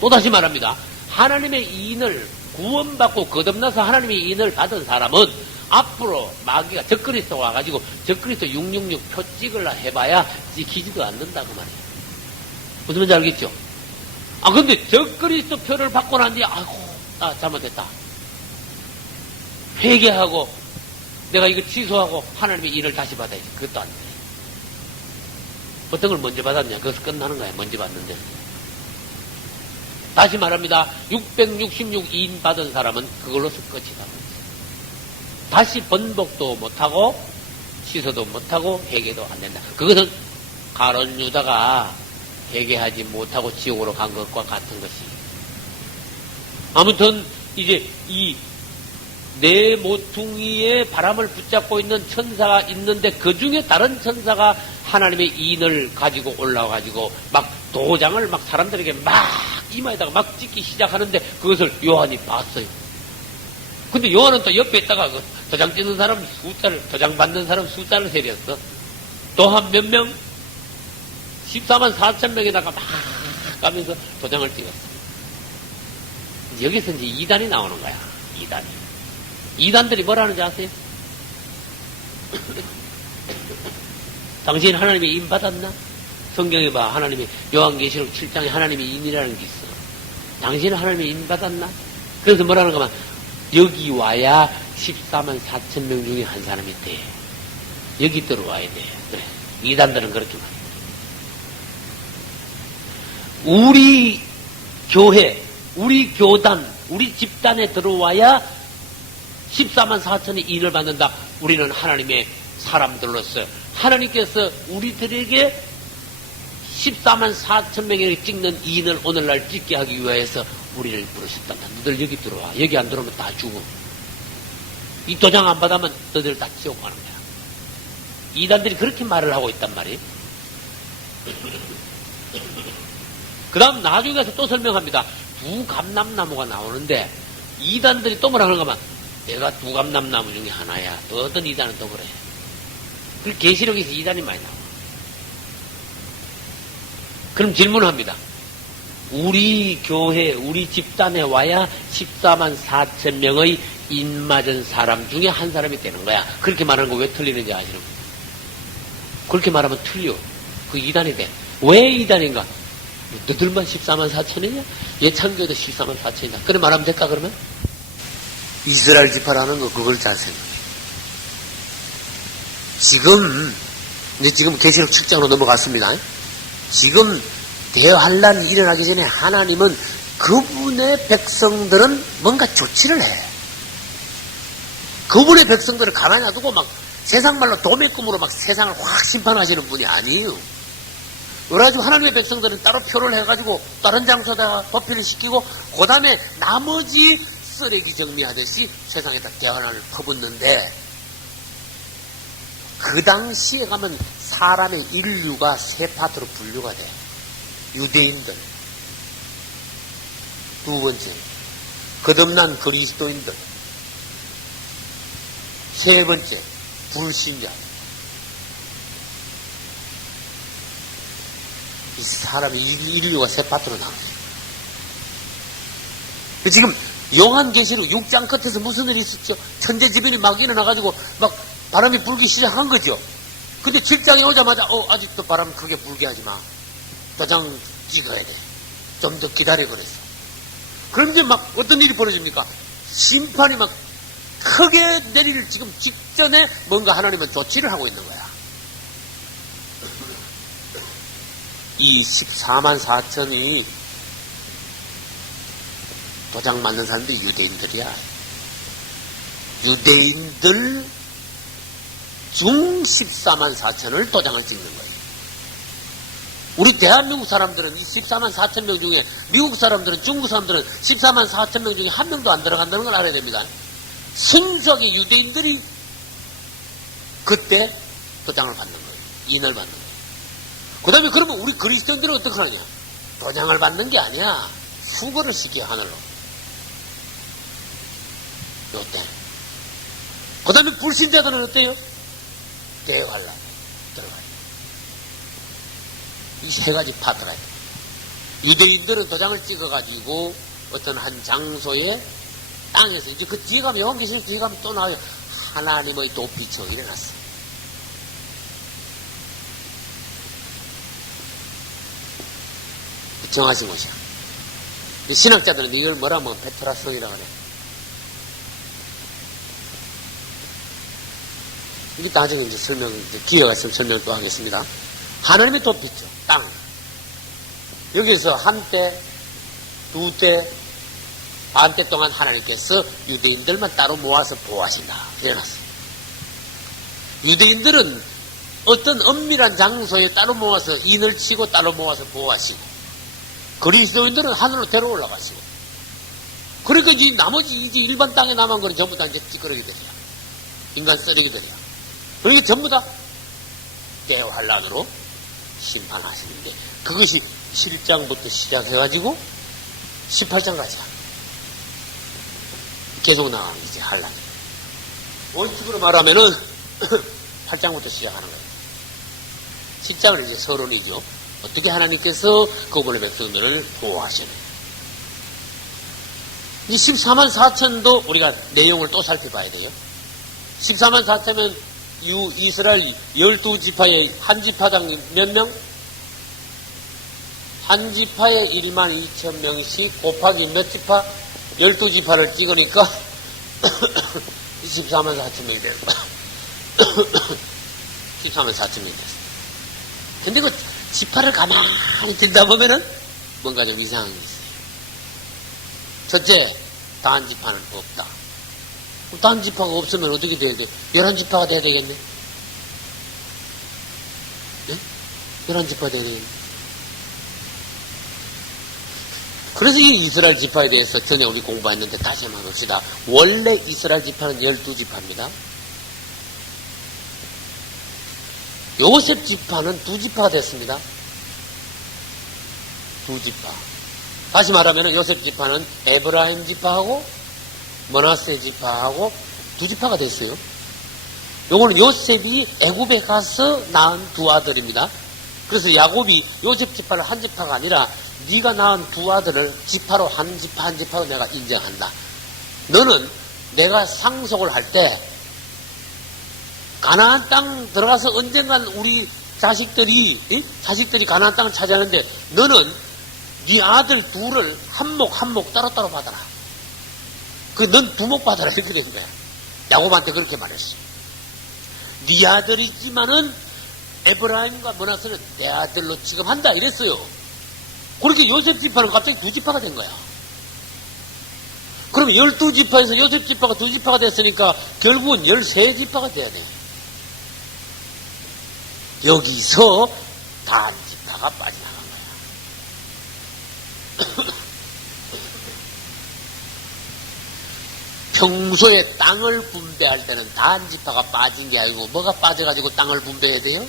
또다시 말합니다. 하나님의 인을 구원받고 거듭나서 하나님의 인을 받은 사람은 앞으로 마귀가 적그리스도 와가지고 적그리스도 666 표 찍으려 해봐야 찍히지도 않는다고 말이에요. 무슨 말인지 알겠죠? 근데 적그리스도 표를 받고 난 뒤에 아이고 잘못했다. 회개하고 내가 이거 취소하고 하나님의 인을 다시 받아야지. 그것도 안 돼. 어떤 걸 먼저 받았냐? 그것을 끝나는 거야. 먼저 받는데. 다시 말합니다. 666 인 받은 사람은 그걸로서 끝이다. 다시 번복도 못하고 취소도 못하고 회개도 안 된다. 그것은 가룟 유다가 회개하지 못하고 지옥으로 간 것과 같은 것이. 아무튼 이제 이 내 모퉁이에 바람을 붙잡고 있는 천사가 있는데 그 중에 다른 천사가 하나님의 인을 가지고 올라와가지고 막 도장을 막 사람들에게 막 이마에다가 막 찍기 시작하는데 그것을 요한이 봤어요. 근데 요한은 또 옆에 있다가 그 도장 찍는 사람 숫자를, 도장 받는 사람 숫자를 세렸어. 또한 몇 명? 14만 4천 명에다가 막 가면서 도장을 찍었어. 여기서 이제 이단이 나오는 거야. 이단이. 이단들이 뭐라는지 아세요? 당신 하나님의 인 받았나? 성경에 봐. 하나님의 요한계시록 7장에 하나님의 인이라는 게 있어. 당신은 하나님의 인 받았나? 그래서 뭐라는 거면 여기 와야 14만 4천 명 중에 한 사람이 돼. 여기 들어와야 돼. 그래. 이단들은 그렇게 말해. 우리 교회, 우리 교단, 우리 집단에 들어와야 14만 4천의 인을 받는다. 우리는 하나님의 사람들로서 하나님께서 우리들에게 14만 4천 명에게 찍는 인을 오늘날 찍게 하기 위해서 우리를 부르셨다. 너들 여기 들어와. 여기 안 들어오면 다 죽어. 이 도장 안 받으면 너들 다 지옥 가는 거야. 이단들이 그렇게 말을 하고 있단 말이에요. 그 다음 나중에 가서 또 설명합니다. 두 감람나무가 나오는데 이단들이 또 뭐라 그런가 하면 내가 두 감람나무 중에 하나야. 또 어떤 이단은 또 그래. 그 계시록에서 이단이 많이 나와. 그럼 질문합니다. 우리 교회, 우리 집단에 와야 14만 4천 명의 인 맞은 사람 중에 한 사람이 되는 거야. 그렇게 말하는 거 왜 틀리는지 아시는 거예요? 그렇게 말하면 틀려. 그 이단이 돼. 왜 이단인가? 너들만 14만 4천이냐? 예창교도 14만 4천이다. 그래 말하면 될까 그러면? 이스라엘 지파라는 거 그걸 잘 생각해. 지금 계시록 7장으로 넘어갔습니다. 지금 대환란이 일어나기 전에 하나님은 그분의 백성들은 뭔가 조치를 해. 그분의 백성들을 가만히 놔두고 막 세상 말로 도매금으로 막 세상을 확 심판하시는 분이 아니에요. 그래가지고 하나님의 백성들은 따로 표를 해가지고 다른 장소에다가 법회를 시키고 그 다음에 나머지 쓰레기 정리하듯이 세상에다 대환란을 퍼붓는데 그 당시에 가면 사람의 인류가 세 파트로 분류가 돼. 유대인들. 두 번째, 거듭난 그리스도인들. 세 번째, 불신자. 이 사람의 인류가 세 파트로 나눠요. 지금 요한계시록 6장 끝에서 무슨 일이 있었죠? 천재지변이 막 일어나가지고 막 바람이 불기 시작한 거죠. 근데 7장에 오자마자 아직도 바람 크게 불게 하지 마. 도장 찍어야 돼. 좀 더 기다려 그랬어. 그럼 이제 막 어떤 일이 벌어집니까? 심판이 막 크게 내릴 지금 직전에 뭔가 하나님은 조치를 하고 있는 거야. 이 14만 4천이 도장 맞는 사람들이 유대인들이야. 유대인들 중 14만 4천을 도장을 찍는 거예요. 우리 대한민국 사람들은 이 14만 4천 명 중에 미국 사람들은 중국 사람들은 14만 4천 명 중에 한 명도 안 들어간다는 걸 알아야 됩니다. 순수하게 유대인들이 그때 도장을 받는 거예요. 인을 받는 거예요. 그 다음에 그러면 우리 그리스도인들은 어떻게 하느냐? 도장을 받는 게 아니야. 수거를 시켜 하늘로. 요때. 그 다음에 불신자들은 어때요? 대환란 들어가요. 이 세 가지 파트가 있다. 유대인들은 도장을 찍어가지고 어떤 한 장소에 땅에서 이제 그 뒤에 가면 여기 계실 뒤에 가면 또 나와요. 하나님의 도피처 일어났어. 정하신 것이야. 신학자들은 이걸 뭐라 하면 페트라성이라고 그래. 이게 나중에 이제 설명, 기회가 있으면 설명 또 하겠습니다. 하나님의 도피처, 땅. 여기서 한때, 두때, 반때 동안 하나님께서 유대인들만 따로 모아서 보호하신다. 일어났어. 유대인들은 어떤 엄밀한 장소에 따로 모아서 인을 치고 따로 모아서 보호하시고, 그리스도인들은 하늘로 데려 올라가시고, 그러니까 이제 나머지 이제 일반 땅에 남은 거는 전부 다 이제 찌끄러기들이야. 인간 쓰레기들이야. 그러니까 전부 다 대환란으로 심판하시는데, 그것이 7장부터 시작해가지고 18장까지야. 계속 나가는 거지, 환란이. 원칙으로 말하면은 8장부터 시작하는 거예요. 7장은 이제 서론이죠. 어떻게 하나님께서 거부의 백성들을 보호하시는. 이 14만 4천도 우리가 내용을 또 살펴봐야 돼요. 14만 4천은 이스라엘 12지파의 한 지파당 몇 명? 한 지파에 1만 2천 명씩 곱하기 몇 지파? 12지파를 찍으니까 14만 4천 명이 돼요. 14만 4천 명이 됐어. 근데 그 지파를 가만히 듣다 보면은 뭔가 좀 이상한 게 있어요. 첫째, 단 지파는 없다. 단 지파가 없으면 어떻게 돼야 돼? 11지파가 돼야 되겠네? 네? 11지파가 돼야 되겠네? 그래서 이 이스라엘 지파에 대해서 전에 우리 공부했는데 다시 한번 봅시다. 원래 이스라엘 지파는 12지파입니다. 요셉 지파는 2지파가 됐습니다. 2지파. 다시 말하면 요셉 지파는 에브라임 지파하고 머나세 지파하고 2지파가 됐어요. 요거는 요셉이 애굽에 가서 낳은 2 아들입니다. 그래서 야곱이 요셉 지파를 한 지파가 아니라 네가 낳은 2 아들을 지파로 한 지파로 내가 인정한다. 너는 내가 상속을 할 때 가나안 땅 들어가서 언젠간 우리 자식들이 가나안 땅을 차지하는데 너는 네 아들 2를 한 목 따로따로 받아라. 넌 2목 받아라. 이렇게 된 거야. 야곱한테 그렇게 말했어. 네 아들이지만은 에브라임과 머나세는 내 아들로 취급한다. 이랬어요. 그렇게 요셉 지파는 갑자기 2지파가 된 거야. 그럼 12지파에서 요셉 지파가 2지파가 됐으니까 결국은 13지파가 돼야 돼. 여기서 단지파가 빠져나간 거야. 평소에 땅을 분배할 때는 단지파가 빠진 게 아니고 뭐가 빠져가지고 땅을 분배해야 돼요?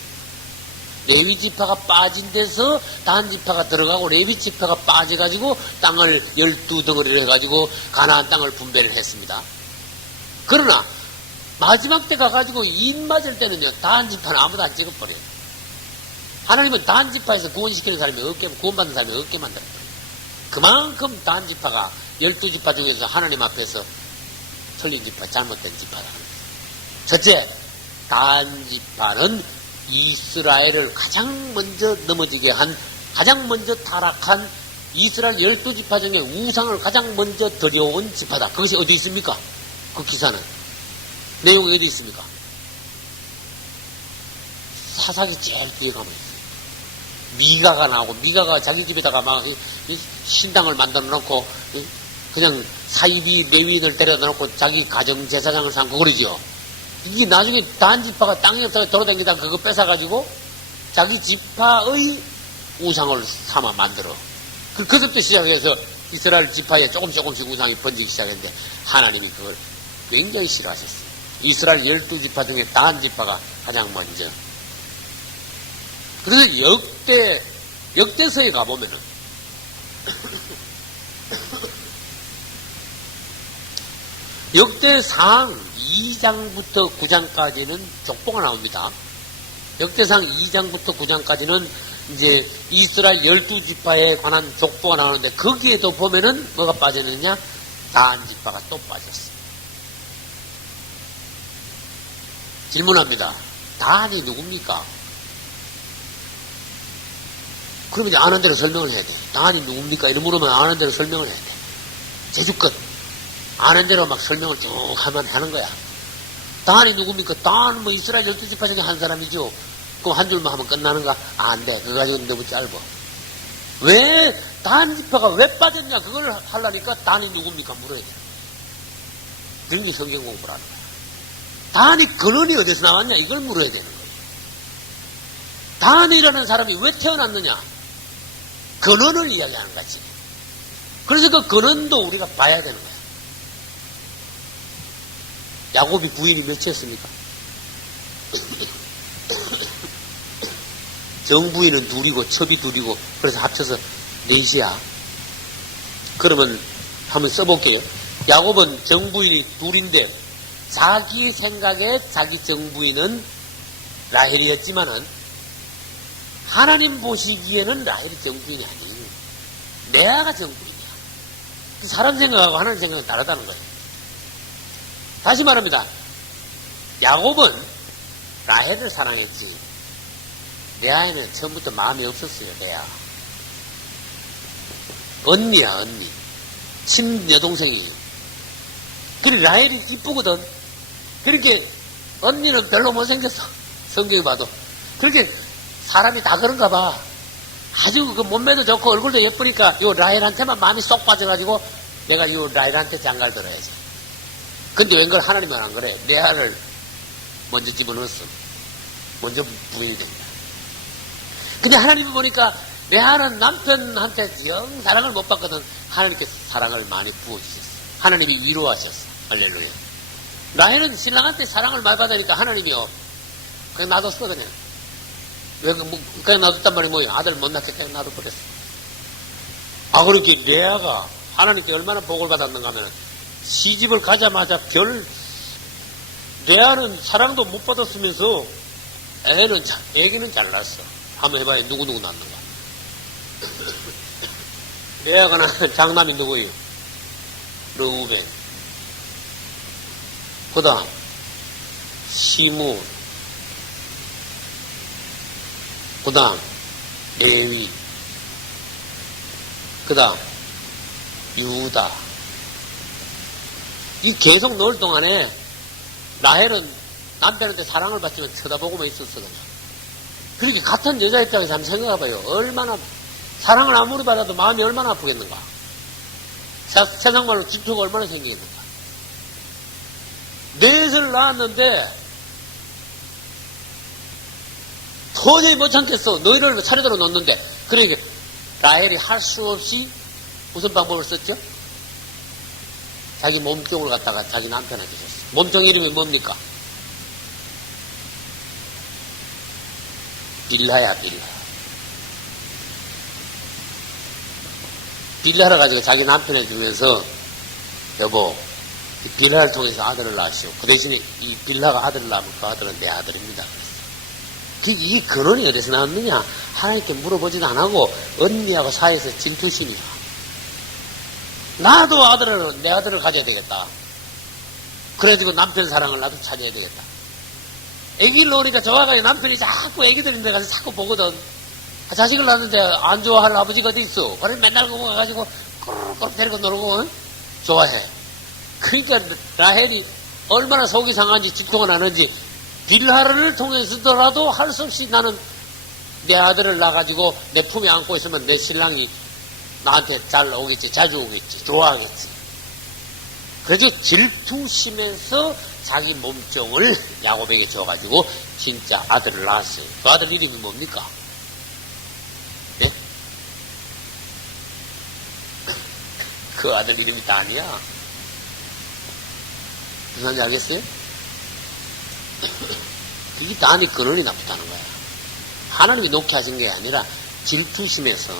레위지파가 빠진 데서 단지파가 들어가고 레위지파가 빠져가지고 땅을 12덩어리를 해가지고 가나안 땅을 분배를 했습니다. 그러나 마지막 때 가가지고 인 맞을 때는요, 단지파는 아무도 안 찍어버려요. 하나님은 단지파에서 구원시키는 사람이 없게, 구원받는 사람이 없게 만들어버려요. 그만큼 단지파가 12지파 중에서 하나님 앞에서 틀린 지파, 잘못된 지파다. 첫째, 단지파는 이스라엘을 가장 먼저 넘어지게 한, 가장 먼저 타락한 이스라엘 12지파 중에 우상을 가장 먼저 들여온 지파다. 그것이 어디 있습니까? 그 기사는. 내용이 어디 있습니까? 사사기 제일 뒤에 가면 있어요. 미가가 나오고, 미가가 자기 집에다가 막 신당을 만들어 놓고, 그냥 사이비 레위인을 데려다 놓고 자기 가정 제사장을 삼고 그러죠. 이게 나중에 단지파가 땅에 없다가 돌아다니다 그거 뺏어가지고 자기 지파의 우상을 삼아 만들어. 그것부터 시작해서 이스라엘 지파에 조금씩 우상이 번지기 시작했는데 하나님이 그걸 굉장히 싫어하셨어요. 이스라엘 12지파 중에 단지파가 가장 먼저. 그래서 역대서에 가보면은 역대상 2장부터 9장까지는 족보가 나옵니다. 역대상 2장부터 9장까지는 이제 이스라엘 12지파에 관한 족보가 나오는데 거기에도 보면은 뭐가 빠졌느냐? 다한 지파가 또 빠졌어. 질문합니다. 다한이 누굽니까? 그러면 이제 아는 대로 설명을 해야 돼. 다한이 누굽니까? 이런 물으면 아는 대로 설명을 해야 돼. 제주끝. 아는 대로 막 설명을 쭉 하는 거야. 다한이 누굽니까? 다한은 뭐 이스라엘 12지파 중에 한 사람이죠. 그럼 한 줄만 하면 끝나는가? 안 돼. 그거 가지고 너무 짧아. 왜, 다한 지파가 왜 빠졌냐? 그걸 하려니까 다한이 누굽니까? 물어야 돼. 그런 게 성경 공부를 하는 거야. 다한이 근원이 어디서 나왔냐? 이걸 물어야 되는 거예요. 다한이라는 사람이 왜 태어났느냐? 근원을 이야기하는 거지. 그래서 그 근원도 우리가 봐야 되는 거야. 야곱이 부인이 몇이었습니까? 정부인은 둘이고 첩이 둘이고 그래서 합쳐서 넷이야. 그러면 한번 써볼게요. 야곱은 정부인이 둘인데 자기 생각에 자기 정부인은 라헬이었지만은 하나님 보시기에는 라헬이 정부인이 아니에요. 레아가 정부인이야. 사람 생각하고 하나님 생각은 다르다는 거예요. 다시 말합니다. 야곱은 라헬을 사랑했지. 레아에는 처음부터 마음이 없었어요. 레아. 언니야, 언니. 친여동생이에요. 그리고 라헬이 이쁘거든. 그렇게 언니는 별로 못생겼어. 성경에 봐도. 그렇게 사람이 다 그런가 봐. 아주 그 몸매도 좋고 얼굴도 예쁘니까 요 라헬한테만 마음이 쏙 빠져가지고 내가 요 라헬한테 장가를 들어야지. 근데 웬걸 하나님은 안 그래. 레아를 먼저 집어넣었어. 먼저 부인이 됩니다. 근데 하나님이 보니까 레아는 남편한테 영 사랑을 못 받거든. 하나님께서 사랑을 많이 부어주셨어. 하나님이 위로하셨어. 할렐루야. 라헬은 신랑한테 사랑을 많이 받으니까 하나님이요. 그냥 놔뒀어, 그냥. 왜, 그냥 놔뒀단 말이 뭐예요? 아들 못 낳게 그냥 놔둬버렸어. 아, 그렇게 레아가 하나님께 얼마나 복을 받았는가 하면 시집을 가자마자 레아는 사랑도 못 받았으면서 애기는 잘났어. 한번 해봐요. 누구누구 낳는가. 레아가 낳은 장남이 누구예요? 르우벤. 그 다음, 시므온. 그 다음, 레위. 그 다음, 유다. 이 계속 넣을 동안에 라헬은 남편한테 사랑을 받지만 쳐다보고만 있었어, 그냥. 그렇게 같은 여자 입장에서 한번 생각해봐요. 얼마나, 사랑을 아무리 받아도 마음이 얼마나 아프겠는가. 세상 말로 질투가 얼마나 생기겠는가. 넷을 낳았는데, 도저히 못 참겠어. 너희를 차례대로 놓는데. 그러니까, 라헬이 할 수 없이 무슨 방법을 썼죠? 자기 몸종을 갖다가 자기 남편한테 줬어. 몸종 이름이 뭡니까? 빌하야, 빌하. 빌하를 가지고 자기 남편에 주면서, 여보, 빌하를 통해서 아들을 낳으시오. 그 대신에 이 빌하가 아들을 낳으면 그 아들은 내 아들입니다. 그래서 이 근원이 어디서 나왔느냐? 하나님께 물어보지도 안 하고 언니하고 사이에서 질투심이야. 나도 내 아들을 가져야 되겠다. 그래가지고 남편 사랑을 나도 찾아야 되겠다. 애기를 놓으니까 좋아가지고 남편이 자꾸 애기들인데 가서 자꾸 보거든. 자식을 낳는데 안 좋아할 아버지가 어디 있어. 그래서 맨날 그거 가가지고 꾸르륵 데리고 놀고 좋아해. 그러니까 라헬이 얼마나 속이 상한지 질투가 나는지 빌하를 통해서더라도 할 수 없이 나는 내 아들을 낳아가지고 내 품에 안고 있으면 내 신랑이 나한테 잘 오겠지, 자주 오겠지, 좋아하겠지. 그래서 질투심에서 자기 몸종을 야곱에게 줘가지고 진짜 아들을 낳았어요. 그 아들 이름이 뭡니까? 네? 그 아들 이름이 단이야. 무슨 말인지 알겠어요? 그게 단이 근원이 나쁘다는 거야. 하나님이 놓게 하신 게 아니라 질투심에서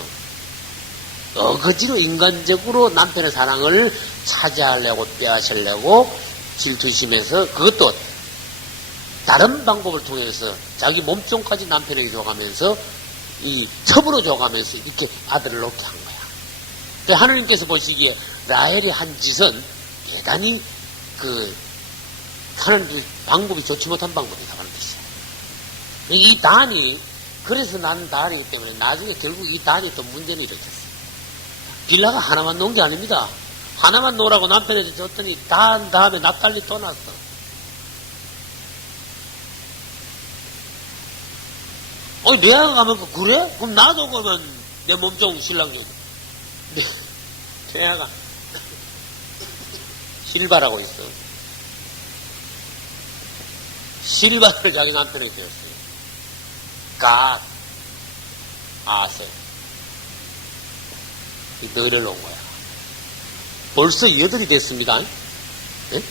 어거지로 인간적으로 남편의 사랑을 차지하려고 빼앗으려고 질투심에서 그것도 다른 방법을 통해서 자기 몸종까지 남편에게 줘가면서 이 첩으로 줘가면서 이렇게 아들을 놓게 한 거야. 그러니까 하느님께서 보시기에 라헬이 한 짓은 대단히 하는 방법이 좋지 못한 방법이다라는 뜻이야. 이 단이 그래서 난 단이기 때문에 나중에 결국 이 단이 또 문제는 일으켰어. 빌라가 하나만 놓은 게 아닙니다. 하나만 놓으라고 남편한테 줬더니 단 다음에 납달리 또 났어. 내가 가면 그래? 그럼 나도 그러면 내 몸종 신랑 좀. 내가 실바라고 있어. 실바를 자기 남편에게 줬어요. 갓, 아세. 너희를 놓은 거야. 벌써 8이 됐습니다. 네?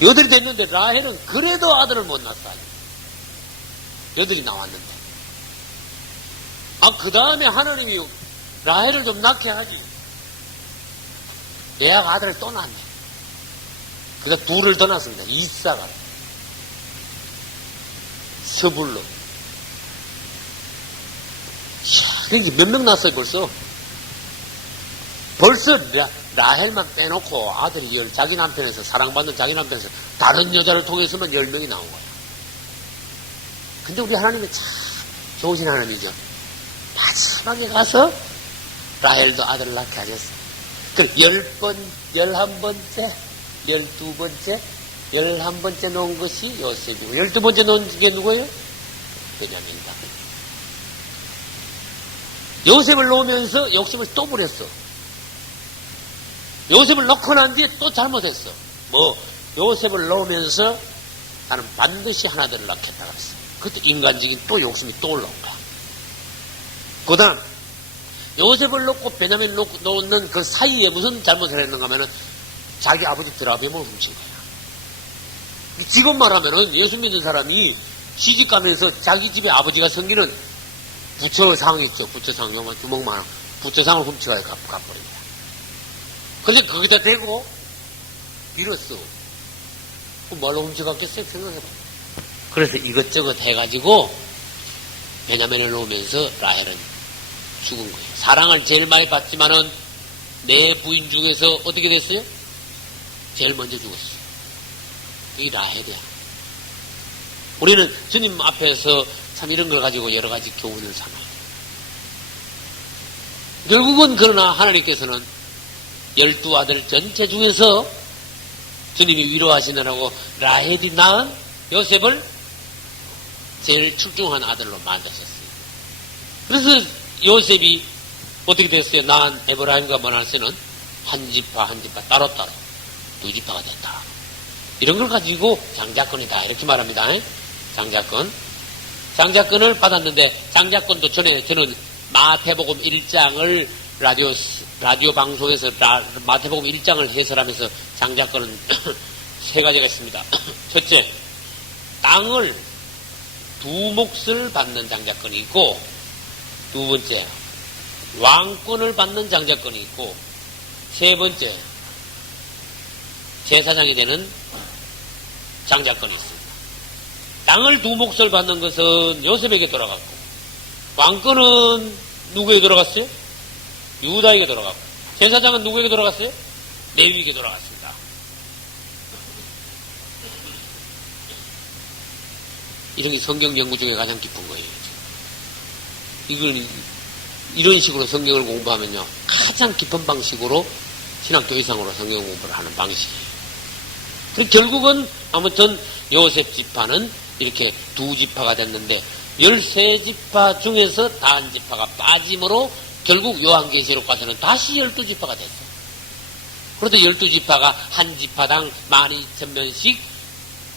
8이 됐는데 라헬은 그래도 아들을 못 낳았어. 8이 나왔는데. 그 다음에 하나님이 라헬을 좀 낳게 하지. 레아가 아들을 또 낳네. 그래서 2를 더 낳습니다. 이사가. 서불로. 그러니까 몇 명 낳았어요, 벌써? 벌써 라헬만 빼놓고 아들이 자기 남편에서, 사랑받는 자기 남편에서 다른 여자를 통해서만 10명이 나온 거야. 근데 우리 하나님은 참 좋으신 하나님이죠. 마지막에 가서 라헬도 아들을 낳게 하셨어. 그래, 11번째, 12번째, 11번째 놓은 것이 요셉이고, 12번째 놓은 게 누구예요? 베냐민이다. 요셉을 놓으면서 욕심을 또 부렸어. 요셉을 넣고 난 뒤에 또 잘못했어. 요셉을 놓으면서 나는 반드시 하나들을 낳겠다 그랬어. 그때 인간적인 또 욕심이 또 올라온 거야. 그 다음, 요셉을 놓고 베냐민을 놓는 그 사이에 무슨 잘못을 했는가 하면은 자기 아버지 드라뱀을 훔친 거야. 지금 말하면은 예수 믿는 사람이 시집 가면서 자기 집에 아버지가 섬기는 부처상 있죠. 부처상, 요만 주먹만 부처상을 훔쳐가지고 가버린 거야. 근데 거기다 대고 빌었어. 뭘로 훔쳐갔겠어요? 생각해봐. 그래서 이것저것 해가지고 베냐민을 놓으면서 라헬은 죽은 거예요. 사랑을 제일 많이 받지만은 내 부인 중에서 어떻게 됐어요? 제일 먼저 죽었어. 이 라헬이야. 우리는 주님 앞에서 참 이런 걸 가지고 여러 가지 교훈을 삼아요. 결국은 그러나 하나님께서는 12아들 전체 중에서 주님이 위로하시느라고 라헬이 낳은 요셉을 제일 출중한 아들로 만드셨어요. 그래서 요셉이 어떻게 됐어요? 낳은 에브라임과 머나세는 한 지파 따로따로 2지파가 됐다. 이런 걸 가지고 장자권이다 이렇게 말합니다. 장자권을 받았는데 장자권도 전에 저는 마태복음 1장을 라디오 방송에서 마태복음 1장을 해설하면서 장자권은 3가지가 있습니다. 첫째, 땅을 2몫을 받는 장자권이 있고, 2번째, 왕권을 받는 장자권이 있고, 3번째, 제사장이 되는 장자권이 있습니다. 땅을 2몫을 받는 것은 요셉에게 돌아갔고, 왕권은 누구에게 돌아갔어요? 유다에게 돌아갔고, 제사장은 누구에게 돌아갔어요? 레위에게 돌아갔습니다. 이런 게 성경 연구 중에 가장 깊은 거예요. 이런 식으로 성경을 공부하면요, 가장 깊은 방식으로 신학교의상으로 성경 공부를 하는 방식이에요. 그리고 결국은 아무튼 요셉 지파는 이렇게 2지파가 됐는데 13지파 중에서 단 지파가 빠짐으로 결국 요한계시록 가서는 다시 12지파가 됐어요. 그런데 12지파가 한 지파당 12,000명씩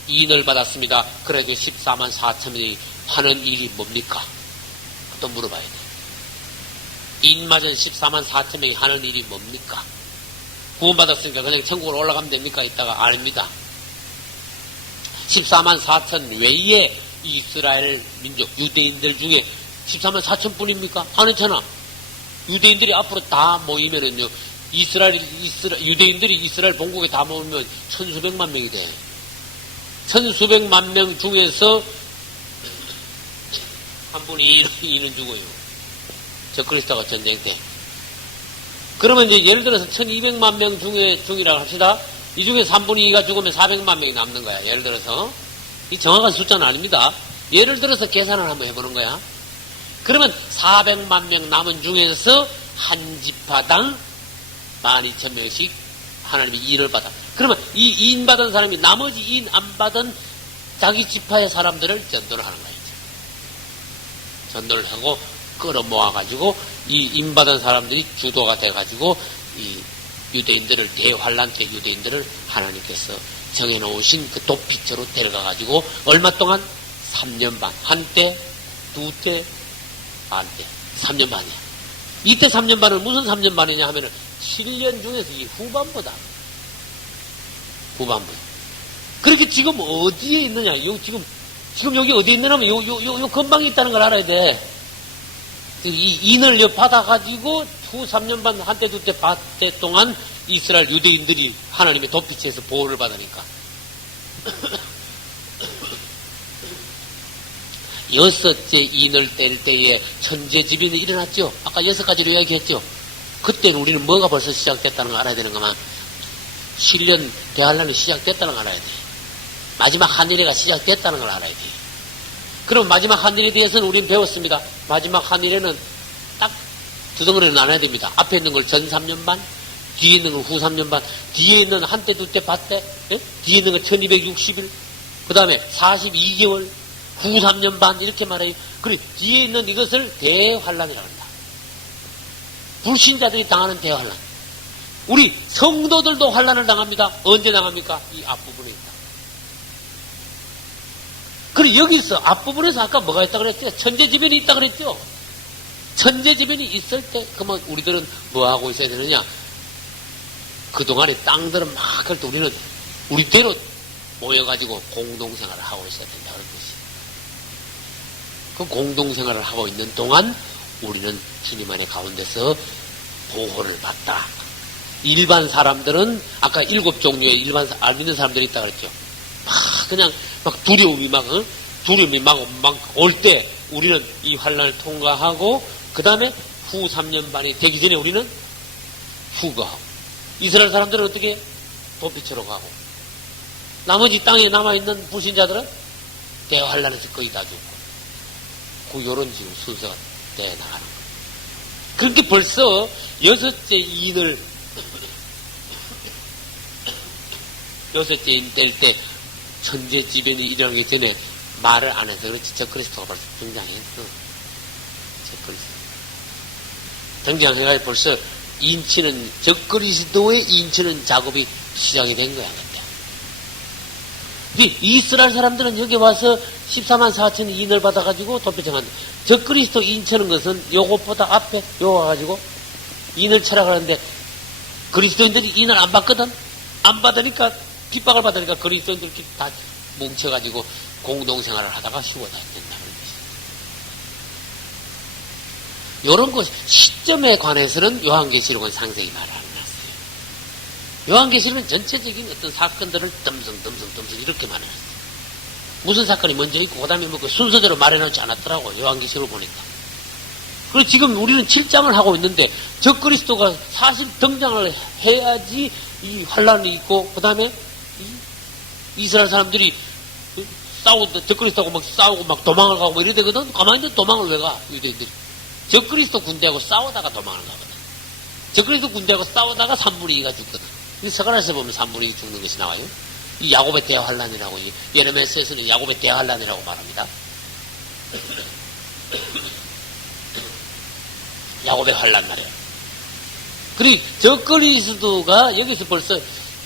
이인을 받았습니다. 그래도 14만 4천명이 하는 일이 뭡니까? 또 물어봐야 돼. 인맞은 14만 4천명이 하는 일이 뭡니까? 구원받았으니까 그냥 천국으로 올라가면 됩니까? 이따가 아닙니다. 14만 4천 외에 이스라엘 민족, 유대인들 중에 14만 4천 뿐입니까? 아니잖아. 유대인들이 앞으로 다 모이면은요, 유대인들이 이스라엘 본국에 다 모이면 천수백만 명이 돼. 천수백만 명 중에서 한 분이 이는 죽어요. 적그리스도가 전쟁 때. 그러면 이제 예를 들어서 1200만 명 중이라고 합시다. 이 중에 3분의 2가 죽으면 400만 명이 남는 거야. 예를 들어서. 이 정확한 숫자는 아닙니다. 예를 들어서 계산을 한번 해보는 거야. 그러면 400만 명 남은 중에서 한 지파당 12,000명씩 하나님이 인을 받아. 그러면 이 인 받은 사람이 나머지 인 안 받은 자기 지파의 사람들을 전도를 하는 거야. 전도를 하고 끌어모아가지고 이 인 받은 사람들이 주도가 돼가지고 이 유대인들을 대환란 때 유대인들을 하나님께서 정해놓으신 그 도피처로 데려가가지고 얼마 동안 3년 반. 한때, 두때, 반때. 3년 반이야. 이때 3년 반은 무슨 3년 반이냐 하면은 7년 중에서 이 후반부다. 후반부. 그렇게 지금 어디에 있느냐? 지금 여기 어디에 있느냐면 요 근방에 있다는 걸 알아야 돼. 이 인을 받아가지고 후 3년 반, 한때, 두때, 반때 동안 이스라엘 유대인들이 하나님의 도피처에서 보호를 받으니까. 여섯째 인을 뗄 때에 천재지변이 일어났죠. 아까 6가지로 이야기했죠. 그때는 우리는 뭐가 벌써 시작됐다는 걸 알아야 되는 거만. 신년 대환란이 시작됐다는 걸 알아야 돼. 마지막 한일회가 시작됐다는 걸 알아야 돼. 그럼 마지막 한일에 대해서는 우리는 배웠습니다. 마지막 한일회는 딱 두 덩어리로 나눠야 됩니다. 앞에 있는 걸 전 3년 반, 뒤에 있는 걸 후 3년 반, 뒤에 있는 한때, 두때, 반때, 뒤에 있는 걸 1260일, 그 다음에 42개월, 후 3년 반, 이렇게 말해요. 그래, 뒤에 있는 이것을 대환란이라고 한다. 불신자들이 당하는 대환란. 우리 성도들도 환란을 당합니다. 언제 당합니까? 이 앞부분에 있다. 그래, 여기서 앞부분에서 아까 뭐가 있다 그랬죠? 천재지변이 있다 그랬죠? 천재지변이 있을 때, 그러면 우리들은 뭐 하고 있어야 되느냐? 그동안에 땅들은 막 할 때 우리는 우리대로 모여가지고 공동생활을 하고 있어야 된다. 그런 것이. 그 공동생활을 하고 있는 동안 우리는 주님 안의 가운데서 보호를 받다. 일반 사람들은 아까 7종류의 일반 믿는 사람들이 있다 그랬죠. 그냥 막 두려움이 막 올 때 우리는 이 환난을 통과하고 그 다음에 후 3년 반이 되기 전에 우리는 후거하고 이스라엘 사람들은 어떻게 도피처로 가고 나머지 땅에 남아있는 불신자들은 대환란에서 거의 다 죽고 그 요런 지금 순서가 돼 나가는 거예요. 그렇게 벌써 6째 인을 6째 인 뗄 때 천재지변이 일어나기 전에 말을 안 해서 그렇지 적그리스도가 벌써 등장했어. 적그리스도 등장해가지고 벌써 인치는 적그리스도의 인치는 작업이 시작이 된 거야. 그때 이스라엘 사람들은 여기 와서 14만 4천 인을 받아가지고 도피청한다. 적그리스도 인치는 것은 요것보다 앞에 요 와가지고 인을 쳐라 그러는데 그리스도인들이 인을 안 받거든. 안 받으니까 핍박을 받으니까 그리스도인들끼리 다 뭉쳐가지고 공동생활을 하다가 죽어다 된다는 것이. 이런 것 시점에 관해서는 요한계시록은 상세히 말을 안 해놨어요. 요한계시록은 전체적인 어떤 사건들을 덤성 이렇게 말해놨어요. 무슨 사건이 먼저 있고 그다음에 뭐 그 순서대로 말해놓지 않았더라고. 요한계시록을 보니까. 그리고 지금 우리는 7장을 하고 있는데 적그리스도가 사실 등장을 해야지 이 환란이 있고 그다음에 이스라엘 사람들이 적그리스도하고 막 싸우고 막 도망을 가고 뭐 이래 되거든. 가만히 있는데 도망을 왜 가? 유대인들이. 적그리스도 군대하고 싸우다가 도망을 가거든. 적그리스도 군대하고 싸우다가 3분의 2가 죽거든. 서간에서 보면 3분의 2 죽는 것이 나와요. 이 야곱의 대환란이라고 예레미야서에서는 야곱의 대환란이라고 말합니다. 야곱의 환란 말이에요. 그리고 적그리스도가 여기서 벌써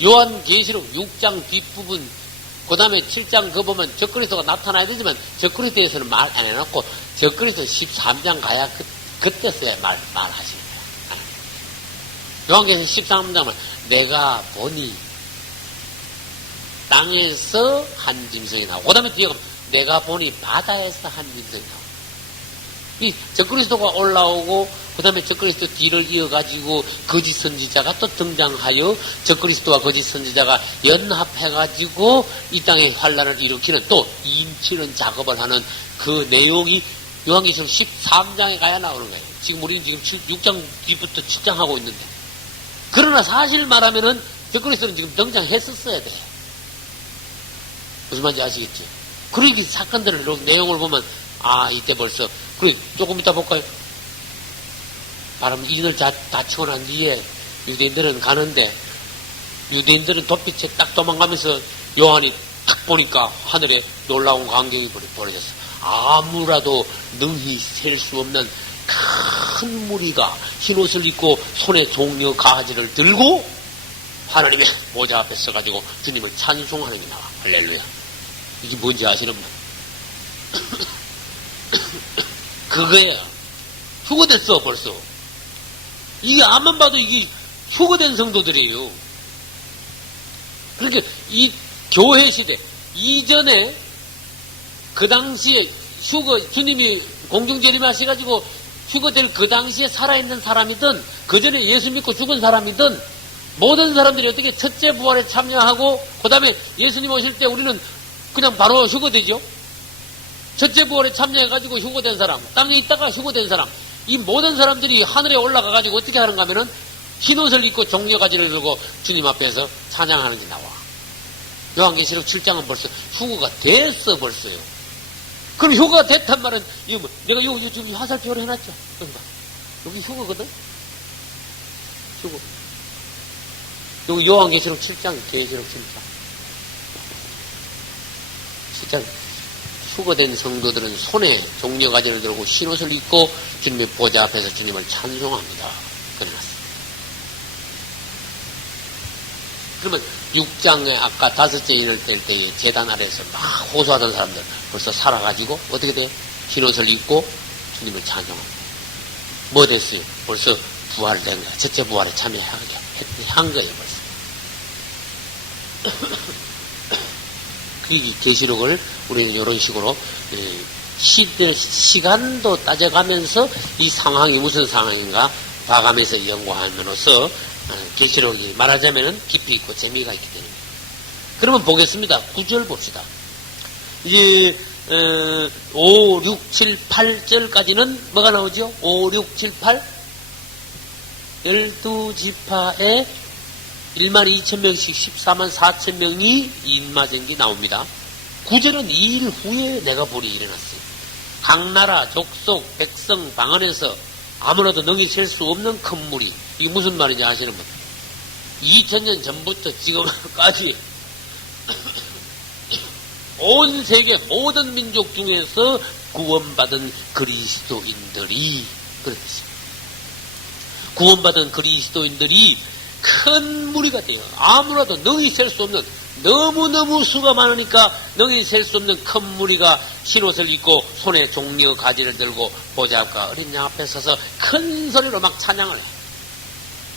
요한계시록 6장 뒷부분 그 다음에 7장 그 보면 적그리스도가 나타나야 되지만 적그리스도에서는 말 안 해놓고 적그리스도 13장 가야 그때서야 말하시는 거야. 요한계시록 13장은 내가 보니 땅에서 한 짐승이 나오고 그 다음에 뒤에 가면 내가 보니 바다에서 한 짐승이 나오고 이 적그리스도가 올라오고 그 다음에 적그리스도 뒤를 이어가지고 거짓 선지자가 또 등장하여 적그리스도와 거짓 선지자가 연합해가지고 이 땅에 환란을 일으키는 또 인치는 작업을 하는 그 내용이 요한계시록 13장에 가야 나오는 거예요. 지금 우리는 지금 6장 뒤부터 7장 하고 있는데. 그러나 사실 말하면은 적그리스도는 지금 등장했었어야 돼. 무슨 말인지 아시겠지? 그러기 사건들을 내용을 보면 이때 벌써 그래 조금 이따 볼까요? 바람 인을 다 치고 난 뒤에 유대인들은 가는데 유대인들은 돛빛에 딱 도망가면서 요한이 딱 보니까 하늘에 놀라운 광경이 벌어졌어. 아무라도 능히 셀 수 없는 큰 무리가 흰옷을 입고 손에 종려 가지를 들고 하나님의 모자 앞에 서가지고 주님을 찬송하는 게 나와. 할렐루야. 이게 뭔지 아시는 분? 그거야. 휴거됐어 벌써. 이게 앞만 봐도 이게 휴거된 성도들이에요. 그러니까 이 교회 시대 이전에 그 당시에 주님이 공중재림하셔가지고 휴거될 그 당시에 살아있는 사람이든 그 전에 예수 믿고 죽은 사람이든 모든 사람들이 어떻게 첫째 부활에 참여하고 그 다음에 예수님 오실 때 우리는 그냥 바로 휴거되죠. 첫째 부활에 참여해가지고 휴거된 사람, 땅에 있다가 휴거된 사람, 이 모든 사람들이 하늘에 올라가가지고 어떻게 하는가 하면은 흰옷을 입고 종려가지를 들고 주님 앞에서 찬양하는 게 나와. 요한계시록 7장은 벌써 휴거가 됐어 벌써요. 그럼 휴거가 됐단 말은 이거 뭐, 내가 여기 지금 화살표를 해놨죠. 여기 봐. 여기 휴거거든. 휴거. 여기 요한계시록 7장, 계시록 7장. 휴거된 성도들은 손에 종려가지를 들고 흰옷을 입고 주님의 보좌 앞에서 주님을 찬송합니다. 그래놨어요. 그러면 6장에 아까 5째 인을 뗄 때에 제단 아래에서 막 호소하던 사람들 벌써 살아가지고 어떻게 돼? 흰옷을 입고 주님을 찬송합니다. 뭐 됐어요? 벌써 부활된 거야. 첫째 부활에 참여한 거예요 벌써. 이 계시록을 우리는 이런 식으로 시간도 따져가면서 이 상황이 무슨 상황인가 봐가면서 연구함으로써 계시록이 말하자면 깊이 있고 재미가 있기 때문에. 그러면 보겠습니다. 9절 봅시다. 이제 5, 6, 7, 8절까지는 뭐가 나오죠? 5, 6, 7, 8 12지파에 1만 2천 명씩 14만 4천 명이 인마전기 나옵니다. 9절은 2일 후에 내가 보리 일어났어요. 각 나라, 족속, 백성, 방언에서 아무나도 능히 셀 수 없는 큰 물이. 이게 무슨 말인지 아시는 분? 2000년 전부터 지금까지 온 세계 모든 민족 중에서 구원받은 그리스도인들이 그렇듯이 구원받은 그리스도인들이 큰 무리가 돼요. 아무나도 능히 셀 수 없는 너무너무 수가 많으니까 능히 셀 수 없는 큰 무리가 흰옷을 입고 손에 종려 가지를 들고 보좌 앞과 어린 양 앞에 서서 큰 소리로 막 찬양을 해요.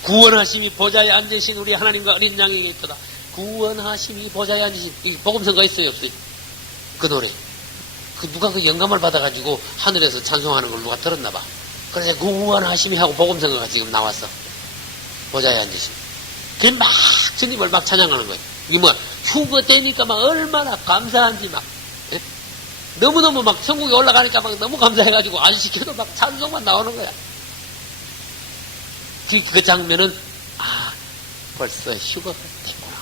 구원하심이 보좌에 앉으신 우리 하나님과 어린 양에게 있도다. 구원하심이 보좌에 앉으신. 이 복음성가 있어요 없어요? 그 노래. 누가 그 영감을 받아가지고 하늘에서 찬송하는 걸 누가 들었나 봐. 그래서 구원하심이 하고 복음성가가 지금 나왔어. 보좌에 앉으신. 그래 막 주님을 막 찬양하는 거예요. 이게 뭐야? 휴거되니까 막 얼마나 감사한지 막. 예? 너무너무 막 천국에 올라가니까 막 너무 감사해가지고 안 시켜도 막 찬송만 나오는 거야. 그 장면은 벌써 휴거가 됐구나.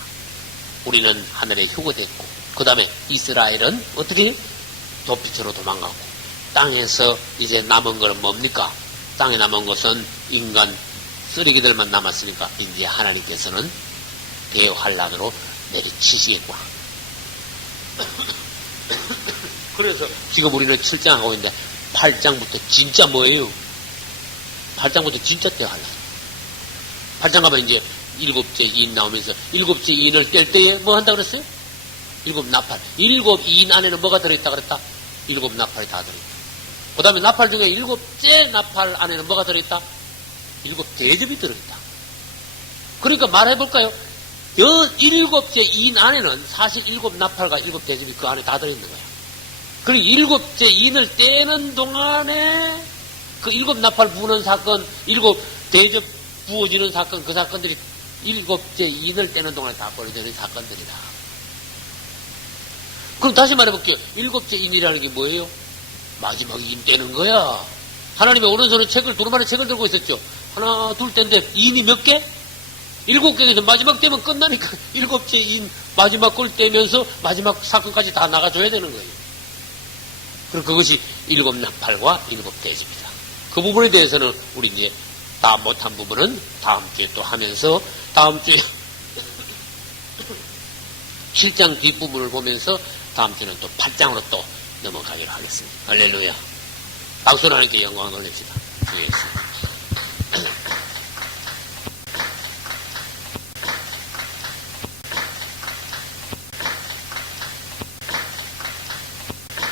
우리는 하늘에 휴거됐고 그 다음에 이스라엘은 어떻게? 도피처로 도망가고 땅에서 이제 남은 것은 뭡니까? 땅에 남은 것은 인간 쓰레기들만 남았으니까 이제 하나님께서는 대환란으로 내리치시겠구나. 그래서 지금 우리는 7장하고 있는데 8장부터 진짜 뭐예요? 8장부터 진짜 대환란. 8장 가면 이제 7째 인 나오면서 7째 인을 뗄 때에 뭐 한다 그랬어요? 7 나팔. 7 인 안에는 뭐가 들어있다 그랬다? 7 나팔이 다 들어있다. 그 다음에 나팔 중에 7째 나팔 안에는 뭐가 들어있다? 7 대접이 들어있다. 그러니까 말해볼까요? 7째 인 안에는 사실 7 나팔과 7 대접이 그 안에 다 들어있는 거야. 그리고 7째 인을 떼는 동안에 그 7 나팔 부는 사건, 7 대접 부어지는 사건, 그 사건들이 7째 인을 떼는 동안에 다 벌어지는 사건들이다. 그럼 다시 말해볼게요. 7째 인이라는 게 뭐예요? 마지막 인 떼는 거야. 하나님의 오른손은 책을, 두루마리 책을 들고 있었죠. 하나, 둘 떼인데, 인이 몇 개? 7개에서 마지막 떼면 끝나니까 7째 인, 마지막 걸 떼면서 마지막 사건까지 다 나가줘야 되는 거예요. 그럼 그것이 7 나팔과 7 대지입니다. 그 부분에 대해서는 우리 이제 다 못한 부분은 다음 주에 또 하면서 다음 주에 7장 뒷부분을 보면서 다음 주는 또 8장으로 또 넘어가기로 하겠습니다. 할렐루야. 박수 하나님께 영광을 올립시다. 주의